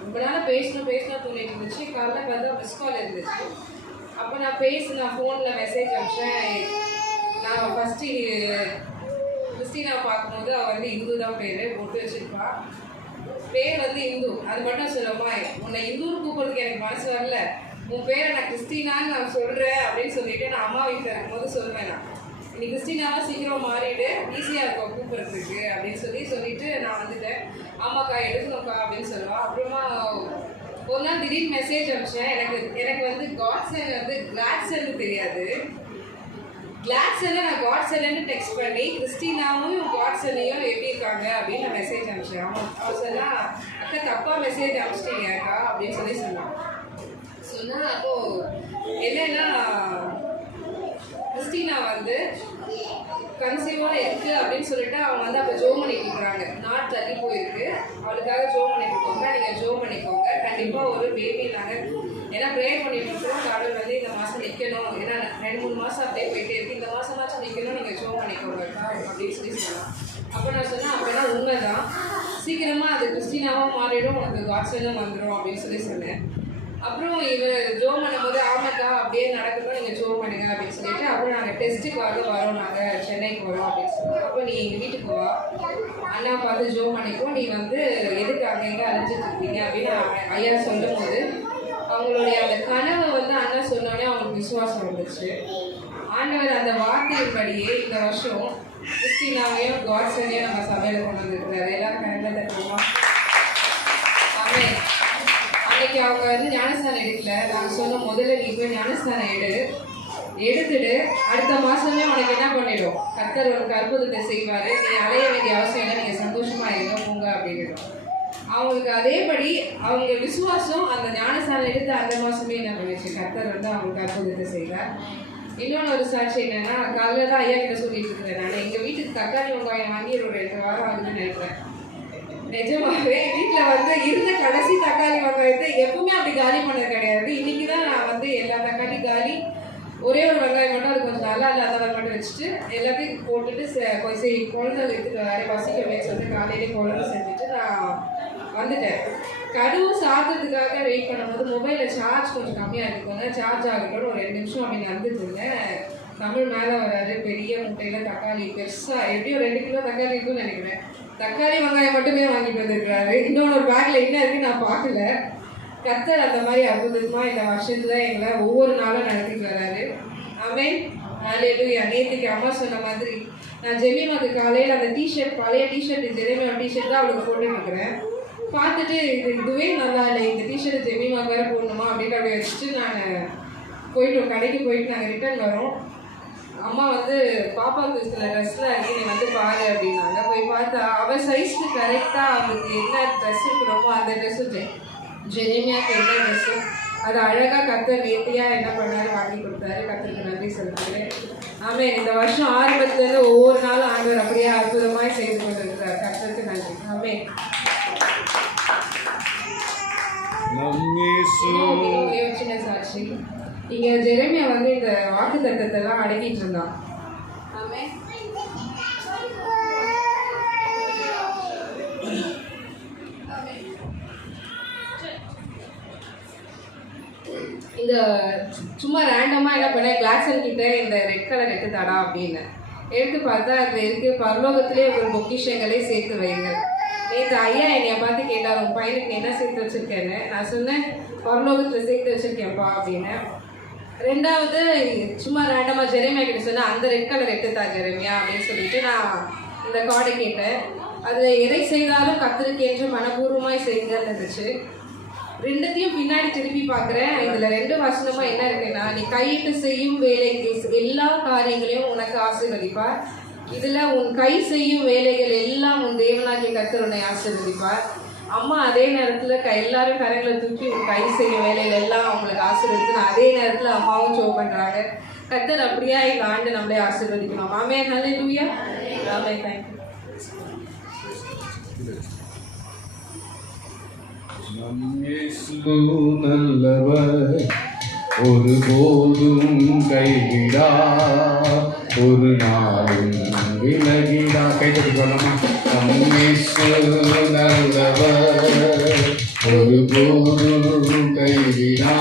ரொம்ப நாள் பேசணும் தோணிட்டு இருந்துச்சு. காலைல பார்த்தா மிஸ் கால் இருந்துச்சு. அப்போ நான் ஃபோனில் மெசேஜ் அனுப்பிச்சேன். நான் ஃபஸ்ட்டு கிறிஸ்டினாவை பார்க்கும்போது அவள் வந்து இந்து தான் பேர் போட்டு வச்சுருப்பா. பேர் வந்து இந்து, அது மட்டும் சொல்லமா, உன்னை இந்துன்னு கூப்பிட்றதுக்கு எனக்கு மனசு வரல, உன் பேரை நான் கிறிஸ்டினான்னு நான் சொல்கிறேன் அப்படின்னு சொல்லிட்டு நான் அம்மா வீட்டில் இருக்கும்போது சொல்லுவேன். நான் இன்னைக்கு கிறிஸ்டினாவா சீக்கிரம் மாறிவிடு, ஈஸியாக இருக்கும் கூப்பிட்றதுக்கு அப்படின்னு சொல்லிட்டு நான் வந்துட்டேன். ஆமாக்கா எடுக்கணும்க்கா அப்படின்னு சொல்லுவாள். அப்புறமா ஒரு நாள் திடீர்னு மெசேஜ் அனுப்பிச்சேன். எனக்கு வந்து காட்சன் வந்து கிளாட்சன்னு தெரியாது. கிளாட்சனை நான் காட்சன்னு டெக்ஸ்ட் பண்ணி கிறிஸ்டினாவும் காட்சனையும் எப்படி இருக்காங்க அப்படின்னு நான் மெசேஜ் அனுப்பிச்சேன். அவன் சொன்னா, அக்கா தப்பாக மெசேஜ் அனுப்பிச்சிட்டீங்க அக்கா அப்படின்னு சொன்னான். அப்போது என்னன்னா, கிறிஸ்டினா வந்து கன்சீவாக இருக்கு அப்படின்னு சொல்லிட்டு அவங்க வந்து அப்போ ஜோம் பண்ணிட்டு இருக்கிறாங்க. நாட் தள்ளி போயிருக்கு, அவளுக்காக ஜோம் பண்ணிட்டு இருக்கோங்க, நீங்கள் ஜோம் பண்ணிக்கோங்க. கண்டிப்பாக ஒரு பேபி நாங்கள் ஏன்னா ப்ரேயர் பண்ணிட்டு இருக்கிறோம். கடவுள் வந்து இந்த மாதம் நிற்கணும், ஏன்னா 2-3 மாதம் அப்படியே போயிட்டே இருக்கு, இந்த மாதமாச்சும் நிற்கணும், நீங்கள் ஜோம் பண்ணிக்கோங்கக்கா அப்படின்னு சொல்லலாம். அப்போ நான் சொன்னேன், அப்படின்னா உண்மை தான், சீக்கிரமாக அது கிறிஸ்டினாவும் மாறிடும், உனக்கு காட்ஸ்வெல்லாம் வந்துடும் அப்படின்னு சொன்னேன். அப்புறம் இவர் ஜோம் பண்ணும்போது ஆமாக்கா அப்படியே நடக்கணும், நீங்கள் ஜோம் பண்ணுங்க அப்படின்னு சொல்லிட்டு அப்புறம் நாங்கள் டெஸ்ட்டுக்காக வரோம், நாங்கள் சென்னைக்கு வரோம் அப்படின்னு சொன்னோம். அப்போ நீ எங்கள் வீட்டுக்கு வா, அண்ணா பார்த்து ஜோம் பண்ணிக்கோ, நீ வந்து எதுக்கு அங்கங்கே அழைச்சிட்டு இருக்கீங்க அப்படின்னு ஐயா சொல்லும் போது அவங்களுடைய அந்த கனவை வந்து அண்ணா சொன்னோடனே அவங்களுக்கு விசுவாசம் வந்துச்சு. ஆண்டவர் அந்த வார்த்தையின்படியே இந்த வருஷம் கிறிஸ்டினாவையும் காட்ஸனையும் நம்ம சபையில் கொண்டு வந்துருக்கிறாரு. எல்லாரும் கனவில் தட்டுவோமா? ஆமென். அன்னைக்கு அவங்க வந்து ஞானஸ்தானம் எடுக்கல. நாங்கள் சொன்னோம், முதல்ல நீ போய் ஞானஸ்தானம் எடுத்துட்டு அடுத்த மாதமே உனக்கு என்ன பண்ணிடும், கர்த்தர் உனக்கு அற்புதத்தை செய்வார், நீ அலைய வேண்டிய அவசியம் இல்லை, நீங்கள் சந்தோஷமாக இருங்க போங்க அப்படின்னுடும். அவங்களுக்கு அதேபடி அவங்க விசுவாசம் அந்த ஞானஸ்தானம் எடுத்து அந்த மாதமே என்ன பண்ணிச்சு, கர்த்தர் வந்து அவங்களுக்கு அற்புதத்தை செய்வார். இன்னொன்று ஒரு சாட்சி என்னென்னா, காலையில் தான் ஐயா கிட்ட சொல்லிட்டு இருக்கிறேன், நான் எங்கள் வீட்டுக்கு தக்காளி வெங்காயம் வாங்கி ஒரு 2 வாரம் ஆகுதுன்னு நினைக்கிறேன். நிஜமாவே வீட்டில் வந்து இருந்த கடைசி தக்காளி வெங்காயத்தை எப்பவுமே அப்படி காலி பண்ணது கிடையாது. இன்னைக்கு தான் நான் வந்து எல்லா தக்காளி காலி, ஒரே ஒரு வெங்காயம் மட்டும் அது கொஞ்சம் நல்லா இல்லாதவரை மட்டும் வச்சுட்டு எல்லாத்தையும் போட்டுட்டு சரி குழந்தை எடுத்துட்டு வேற பசிக்கவே சொல்லிட்டு காலையிலே குழந்தை செஞ்சுட்டு நான் வந்துட்டேன். கடுவு சாப்பிட்றதுக்காக வெயிட் பண்ணும்போது மொபைலில் சார்ஜ் கொஞ்சம் கம்மியாக இருக்குங்க, சார்ஜ் ஆகட்டும் ஒரு 2 நிமிஷம் அப்படி நடந்துட்டு இருந்தேன். தமிழ் மேலே வராது, பெரிய முட்டையில் தக்காளி பெருசாக எப்படியும் 2 கிலோ தக்காளி இருக்குன்னு நினைக்கிறேன். தக்காளி வெங்காயம் மட்டுமே வாங்கிட்டு வந்திருக்கிறாரு. இன்னொன்று ஒரு பேக்கில் என்ன இருக்குன்னு நான் பார்க்கல. கர்த்தர் அந்த மாதிரி அற்புதமாக இந்த வருஷத்தில் எங்களை ஒவ்வொரு நாளும் நடத்திட்டு வராரு. ஆமென். ஹல்லேலூயா. நேற்றுக்கு அம்மா சொன்ன மாதிரி நான் ஜெமிமாக்கு காலையில் அந்த டிஷர்ட், பழைய டிஷர்ட், ஜெமிமா டிஷர்ட் தான் அவளுக்கு போட்டு இருக்கிறேன். பார்த்துட்டு இதுவே நல்லா இல்லை, இந்த டிஷர்ட் ஜெமிமாக்கு வேறு போடணுமா அப்படின்னு அப்படியே வச்சுட்டு நான் போயிட்டோம், கடைக்கு போயிட்டு நாங்கள் ரிட்டர்ன் வரோம். அம்மா வந்து பாப்பாவுக்கு சில ட்ரெஸ்லாம் இருக்கு, நீ வந்து பாரு அப்படின்னாங்க. போய் பார்த்தா அவள் சைஸ்க்கு கரெக்டாக அவளுக்கு என்ன ட்ரெஸ் இருக்கிறோமோ அந்த ட்ரெஸ்ஸு ஜெரேமியாவுக்கு என்ன ட்ரெஸ்ஸு அது அழகாக கர்த்தர் நேர்த்தியாக என்ன பண்ணாரு, வாங்கி கொடுத்தாரு. கர்த்தருக்கு நன்றி சொல்லுறேன். ஆமென். இந்த வருஷம் ஆரம்பத்துலேருந்து ஒவ்வொரு நாளும் ஆண்டவர் அப்படியே அற்புதமாய் செய்து கொண்டிருக்கிறார். கர்த்தருக்கு நன்றி. ஆமென். சின்ன சாட்சி, இங்கே ஜெரேமியா வந்து இந்த வாக்கு தத்தத்தெல்லாம் அடக்கிட்டு இருந்தான். ஆமென். இந்த சும்மா ரேண்டமாக என்ன பண்ணேன், கிளாஸன் கிட்ட இந்த ரெட் கலர் எடுத்துதாடா அப்படின்னு எடுத்து பார்த்தா அதில் இருக்கு, பரலோகத்திலே ஒரு பொக்கிஷங்களை சேர்த்து வைங்கள். நேற்று ஐயா என்னைய பார்த்து கேட்டார், உன் பையனுக்கு என்ன சேர்த்து வச்சுருக்கேன்னு. நான் சொன்னேன், பரலோகத்தில் சேர்த்து வச்சுருக்கேன்ப்பா அப்படின்னு. ரெண்டாவது சும்மா ரேண்டமாக ஜெரேமியா கிட்ட சொன்னேன், அந்த ரெட் கலர் எடுத்துதா ஜெரேமியா அப்படின்னு சொல்லிட்டு நான் இந்த கார்டை கேட்டேன். அதில் எதை செய்தாலும் கர்த்தருக்கு என்று மனப்பூர்வமாய் செய்யுங்கன்னு இருந்துச்சு. ரெண்டுத்தையும் பின்னாடி திருப்பி பார்க்குறேன். இதில் 2 வசனமாக என்ன இருக்குன்னா, நீ கையிட்டு செய்யும் வேலைக்கு எல்லா காரியங்களையும் உனக்கு ஆசீர்வதிப்பார். இதில் உன் கை செய்யும் வேலைகள் எல்லாம் உன் தேவனாகிய கர்த்தர் உன்னை ஆசீர்வதிப்பார். அம்மா அதே நேரத்தில் எல்லாரும் கரங்களை தூக்கி உன் கை செய்யும் வேலைகள் எல்லாம் அவங்களுக்கு ஆசீர்வதிக்கணும். அதே நேரத்தில் அம்மாவும் ஷோ பண்ணுறாங்க. கர்த்தர் அப்படியா இந்த ஆண்டு நம்மளே ஆசீர்வதிக்கணும். ஆமென். ஹல்லேலூயா. ஆமென். தேங்க்யூ. நல்லவர், ஒருபோதும் கைவிடா, ஒரு நாளும் விலகிடா. கைத்தட்டி சொல்லமா? நல்லவர், ஒருபோதும் கைவிடா,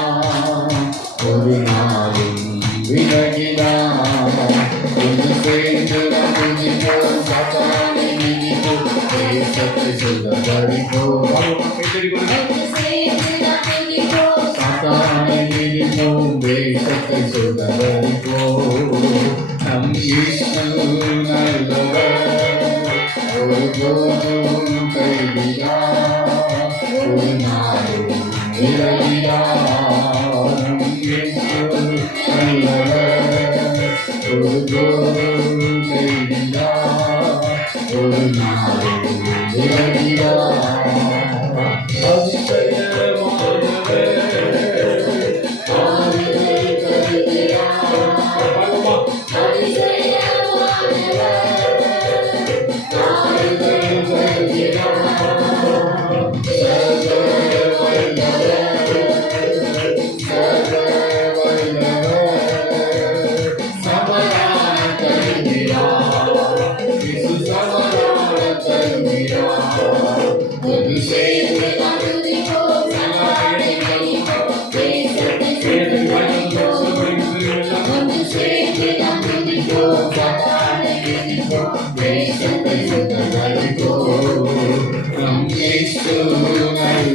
ஒரு நாளும் விலகிடா. ஒன்று சேர்ந்து சாத்தானை மிதிப்போ, தேசத்தை சொல்ல படிப்போ. சாத்தானை மிதிப்போம், தேசத்தை சொல்ல படிப்போ. நம் இயேசு நல்லவர், ஒருபோதும் கைவிடா, ஒரு நாளும் விலகிடா. நம் இயேசு நல்லவர், ஒருபோதும் கைவிடா, ஒரு நாளும் விலகிடா.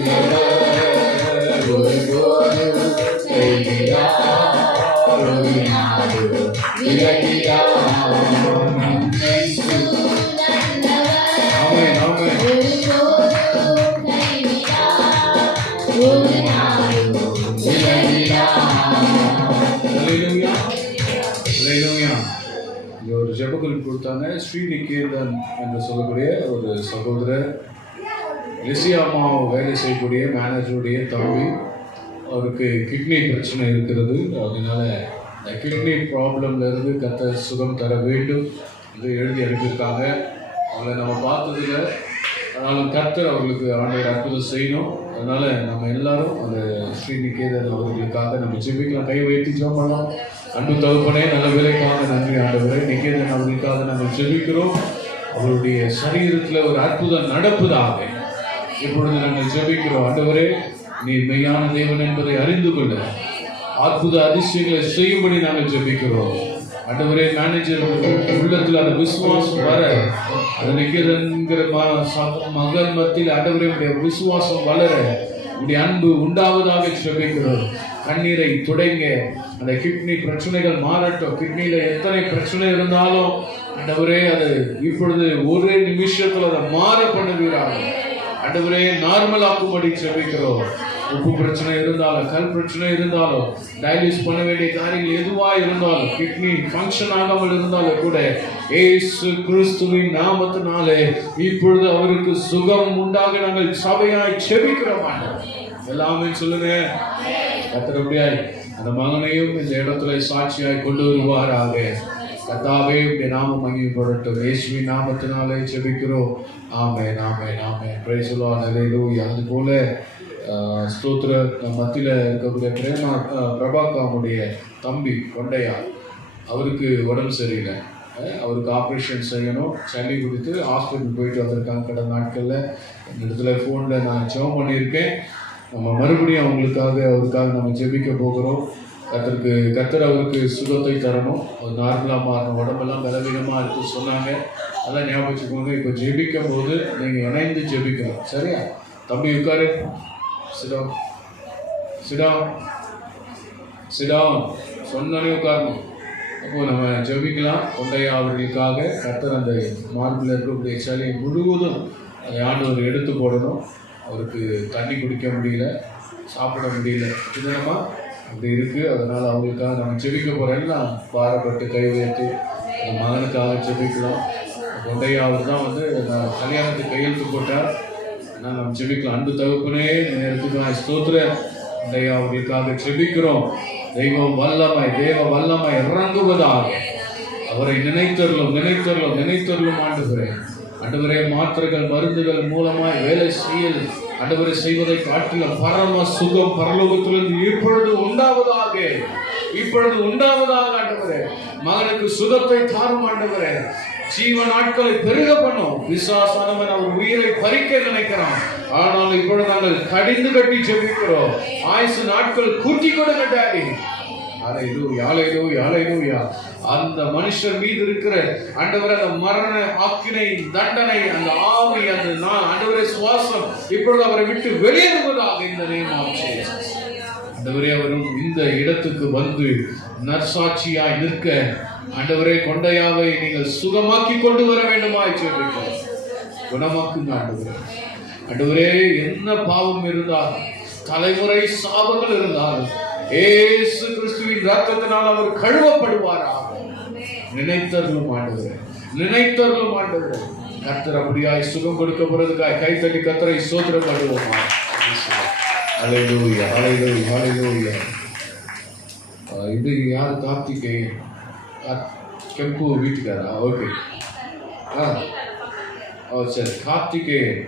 நல்லவர், ஒருபோதும் கைவிடார், ஒரு நாளும் விலகிடார். ஆமென், ஆமென். ஹல்லேலூயா, ஹல்லேலூயா. இங்க ஒரு ஜெபக்குறிப்பு கொடுத்தாங்க. ஸ்ரீநிகேதன் என்று சொல்லக்கூடிய ஒரு சகோதரர், லிசியா அம்மா வேலை செய்யக்கூடிய மேனேஜருடைய தம்பி. அவருக்கு கிட்னி பிரச்சனை இருக்கிறது. அதனால இந்த கிட்னி ப்ராப்ளம்ல இருந்து கர்த்தர் சுகம் தர வேண்டும் என்று எழுதி அனுப்பியிருக்காங்க. அவங்களை நம்ம பார்த்ததில்ல, ஆனாலும் கர்த்தர் அவர்களுக்கு ஆண்டவர் அற்புதம் செய்யணும். அதனால நம்ம எல்லாரும் அந்த ஸ்ரீநிகேதன் அவர்களுக்காக நம்ம ஜெபிக்கலாம். கை வைத்து ஜெபம் பண்ணலாம். அன்பு தகப்பனே, நல்ல வேலைக்காக நன்றி ஆண்டவரே. நிகேதன் அவர்களுக்காக நாங்கள் ஜெபிக்கிறோம். அவருடைய சரீரத்தில் ஒரு அற்புதம் நடப்பதாக இப்பொழுது நாங்கள் ஜெபிக்கிறோம். ஆண்டவரே, நீ மெய்யான தேவன் என்பதை அறிந்து கொள்ள அற்புத அதிசயங்களை செய்யும்படி நாங்கள் ஜெபிக்கிறோம். ஆண்டவரே, மேனேஜர் உள்ளத்தில் அந்த விசுவாசம் வர, அந்த நிகழ்கிற மகன் மத்தியில் ஆண்டவரே விசுவாசம் வளர, உடைய அன்பு உண்டாவதாக ஜெபிக்கிறோம். கண்ணீரை துடைங்க, அந்த கிட்னி பிரச்சனைகள் மாறட்டும். கிட்னியில எத்தனை பிரச்சனை இருந்தாலும் ஆண்டவரே அது இப்பொழுது ஒரே நிமிஷத்துல அதை மாற பண்ணுவீராக. ஆண்டவரே, நார்மல் ஆக்கும்படி ஜெபிக்கிறோம். உப்பு பிரச்சனை இருந்தாலும், கல் பிரச்சனை இருந்தாலும், டயாலிசிஸ் பண்ண வேண்டிய காரியங்கள் எதுவா இருந்தாலும், கிட்னி ஃபங்க்ஷன் ஆகாமல் இருந்தாலும் கூட இயேசு கிறிஸ்துவின் நாமத்தினாலே இப்பொழுது அவருக்கு சுகம் உண்டாக நாங்கள் சபையாய் ஜெபிக்கிறோம். எல்லாமே சொல்லுங்க. கர்த்தருடையாய் அந்த மகனையும் இந்த இடத்துல சாட்சியாய் கொண்டு வருவாராக. கர்த்தாவே, உடைய நாமம் மகிமைப்படட்டும். இயேசுவின் நாமத்தினாலே ஜெபிக்கிறோம். ஆமென், ஆமென், ஆமென். Praise the lord. ஹல்லேலூயா. அது போல ஸ்தோத்திர மத்தியில் இருக்கக்கூடிய பிரபாகாமுடைய தம்பி கொண்டையா, அவருக்கு உடம்பு சரியில்லை. அவருக்கு ஆப்ரேஷன் செய்யணும். சளி கொடுத்து ஹாஸ்பிட்டல் போயிட்டு வந்திருக்காங்க. கடந்த நாட்களில் இந்த இடத்துல ஃபோனில் நான் ஜெபம் பண்ணியிருக்கேன். நம்ம மறுபடியும் அவருக்காக நம்ம ஜெபிக்க போகிறோம். கர்த்தர் அவருக்கு சுகத்தை தரணும். ஒரு நார்மலாக மாறணும். உடம்பெல்லாம் பலவீனமாக இருக்குன்னு சொன்னாங்க. அதெல்லாம் ஞாபகம் வச்சுக்கோங்க. இப்போ ஜெபிக்கும் போது நீங்கள் இணைந்து ஜெபிக்கணும். சரியா தம்பி? உட்காரு. சிடம் சிடம் சிடம் சொன்னே உட்காரணும். அப்போது நம்ம ஜெபிக்கலாம். கொண்டையா அவர்களுக்காக கர்த்தர் அந்த மார்பில் இருக்கக்கூடிய சளியை முழுவதும் அதை ஆண்டவர் எடுத்து போடணும். அவருக்கு தண்ணி குடிக்க முடியல, சாப்பிட முடியல, இதுனமா அப்படி இருக்குது. அதனால் அவங்களுக்காக நம்ம ஜெபிக்க போகிறோம். எல்லாம் பாரப்பட்டு கை உயர்த்தி அந்த மகனுக்காக ஜெபிக்கலாம். கொண்டையா அவர் தான் நான் கல்யாணத்துக்கு கையெழுத்து போட்டார். ஆனால் நம்ம ஜெபிக்கலாம். அன்பு தகப்பனே, நேரத்துக்கு நான் ஸ்தோத்திரம். கொண்டையா அவர்களுக்காக ஜெபிக்கிறோம். தேவ வல்லமை இறங்குவதாக அவரை நினைத்தருளும் ஆண்டவரே, மாத்திரைகள் மருந்துகள் மூலமாய் வேலை செய்வதை காட்டிலும் பரம சுகம் பரலோகத்திலிருந்து இப்பொழுது உண்டாவதாக ஆண்டவரே. மகனுக்கு சுகத்தை தாரும் ஆண்டவரே. ஜீவ நாட்களை பெருக பண்ணும். விசுவாசானவன் அவர் உயிரை பறிக்க நினைக்கிறான். ஆனால் இப்பொழுது நாங்கள் கடிந்து கட்டி ஜெபிக்கிறோம். ஆயுசு நாட்கள் கூட்டி கொடுங்க டாடி. ஹல்லேலூயா. அந்த மனுஷன் மீது இருக்கிற ஆண்டவரே அந்த மரண ஆக்கினை தண்டனை, அந்த ஆவி, அந்த ஆண்டவரே சுவாசம் இப்பொழுது அவரை விட்டு வெளியேறுவதாக இந்த நேம் ஆஃப் ஜீசஸ். ஆண்டவரே, அவரும் இந்த இடத்துக்கு வந்து நற்சாட்சியாய் நிற்க ஆண்டவரே, கொண்டையாவை நீங்கள் சுகமாக்கி கொண்டு வர வேண்டுமாய் ஜெபிக்கிறோம். குணமாக்குங்க ஆண்டவரே. என்ன பாவம் இருந்தாலும், தலைமுறை சாபங்கள் இருந்தாலும் இயேசு கிறிஸ்துவின் ரத்தத்தினால் அவர் கழுவப்படுவாராக. நினைத்தருளும் ஆண்டவரே. கர்த்தர் அப்படியாய் சுகம் கொடுக்க போறதுக்காய் கைத்தட்டி கர்த்தரை ஸ்தோத்திரம் பண்ணுவோமா? ஹல்லேலூயா. இது யார்? கார்த்திகேயன் கெம்பு வீட்டுக்காரா? ஓகே. சரி. கார்த்திகேயன்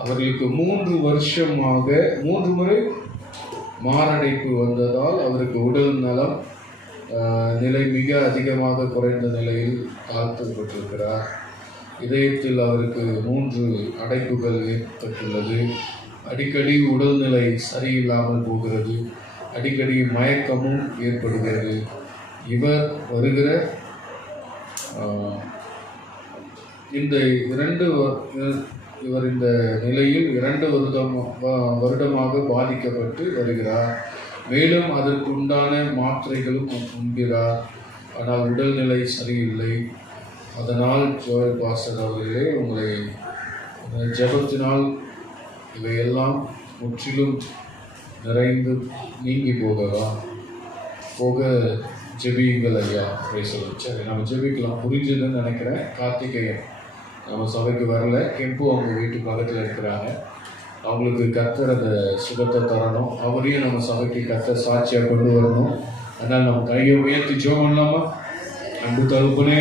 அவர்களுக்கு 3 வருஷமாக 3 முறை மாரடைப்பு வந்ததால் அவருக்கு உடல் நலம் நிலை மிக அதிகமாக குறைந்த நிலையில் தாழ்த்தப்பட்டிருக்கிறார். இதயத்தில் அவருக்கு 3 அடைப்புகள் ஏற்பட்டுள்ளது. அடிக்கடி உடல்நிலை சரியில்லாமல் போகிறது. அடிக்கடி மயக்கமும் ஏற்படுகிறது. இவர் வருகிற இந்த இவர் இந்த நிலையில் 2 வருடமாக பாதிக்கப்பட்டு வருகிறார். மேலும் அதற்குண்டான மாத்திரைகளும் உண்கிறார். ஆனால் உடல்நிலை சரியில்லை. அதனால் ஜோயல் பாஸ்டர் அவர்களே, உங்களை ஜெபத்தினால் இவையெல்லாம் முற்றிலும் நிறைந்து நீங்கி போக ஜெபியுங்கள் ஐயா. சரி, நம்ம ஜெபிக்கலாம். புரிஞ்சுதுன்னு நினைக்கிறேன். கார்த்திகேயன் நம்ம சபைக்கு வரல, கெம்பு அவங்க வீட்டு பக்கத்தில் இருக்கிறாங்க. அவங்களுக்கு கர்த்தர் அந்த சுகத்தை தரணும். அவரையும் நம்ம சபைக்கு கர்த்தர் சாட்சியாக கொண்டு வரணும். அதனால் நம்ம கையை உயர்த்தி ஜெபம் பண்ணலாமா? அன்பு தகப்பனே,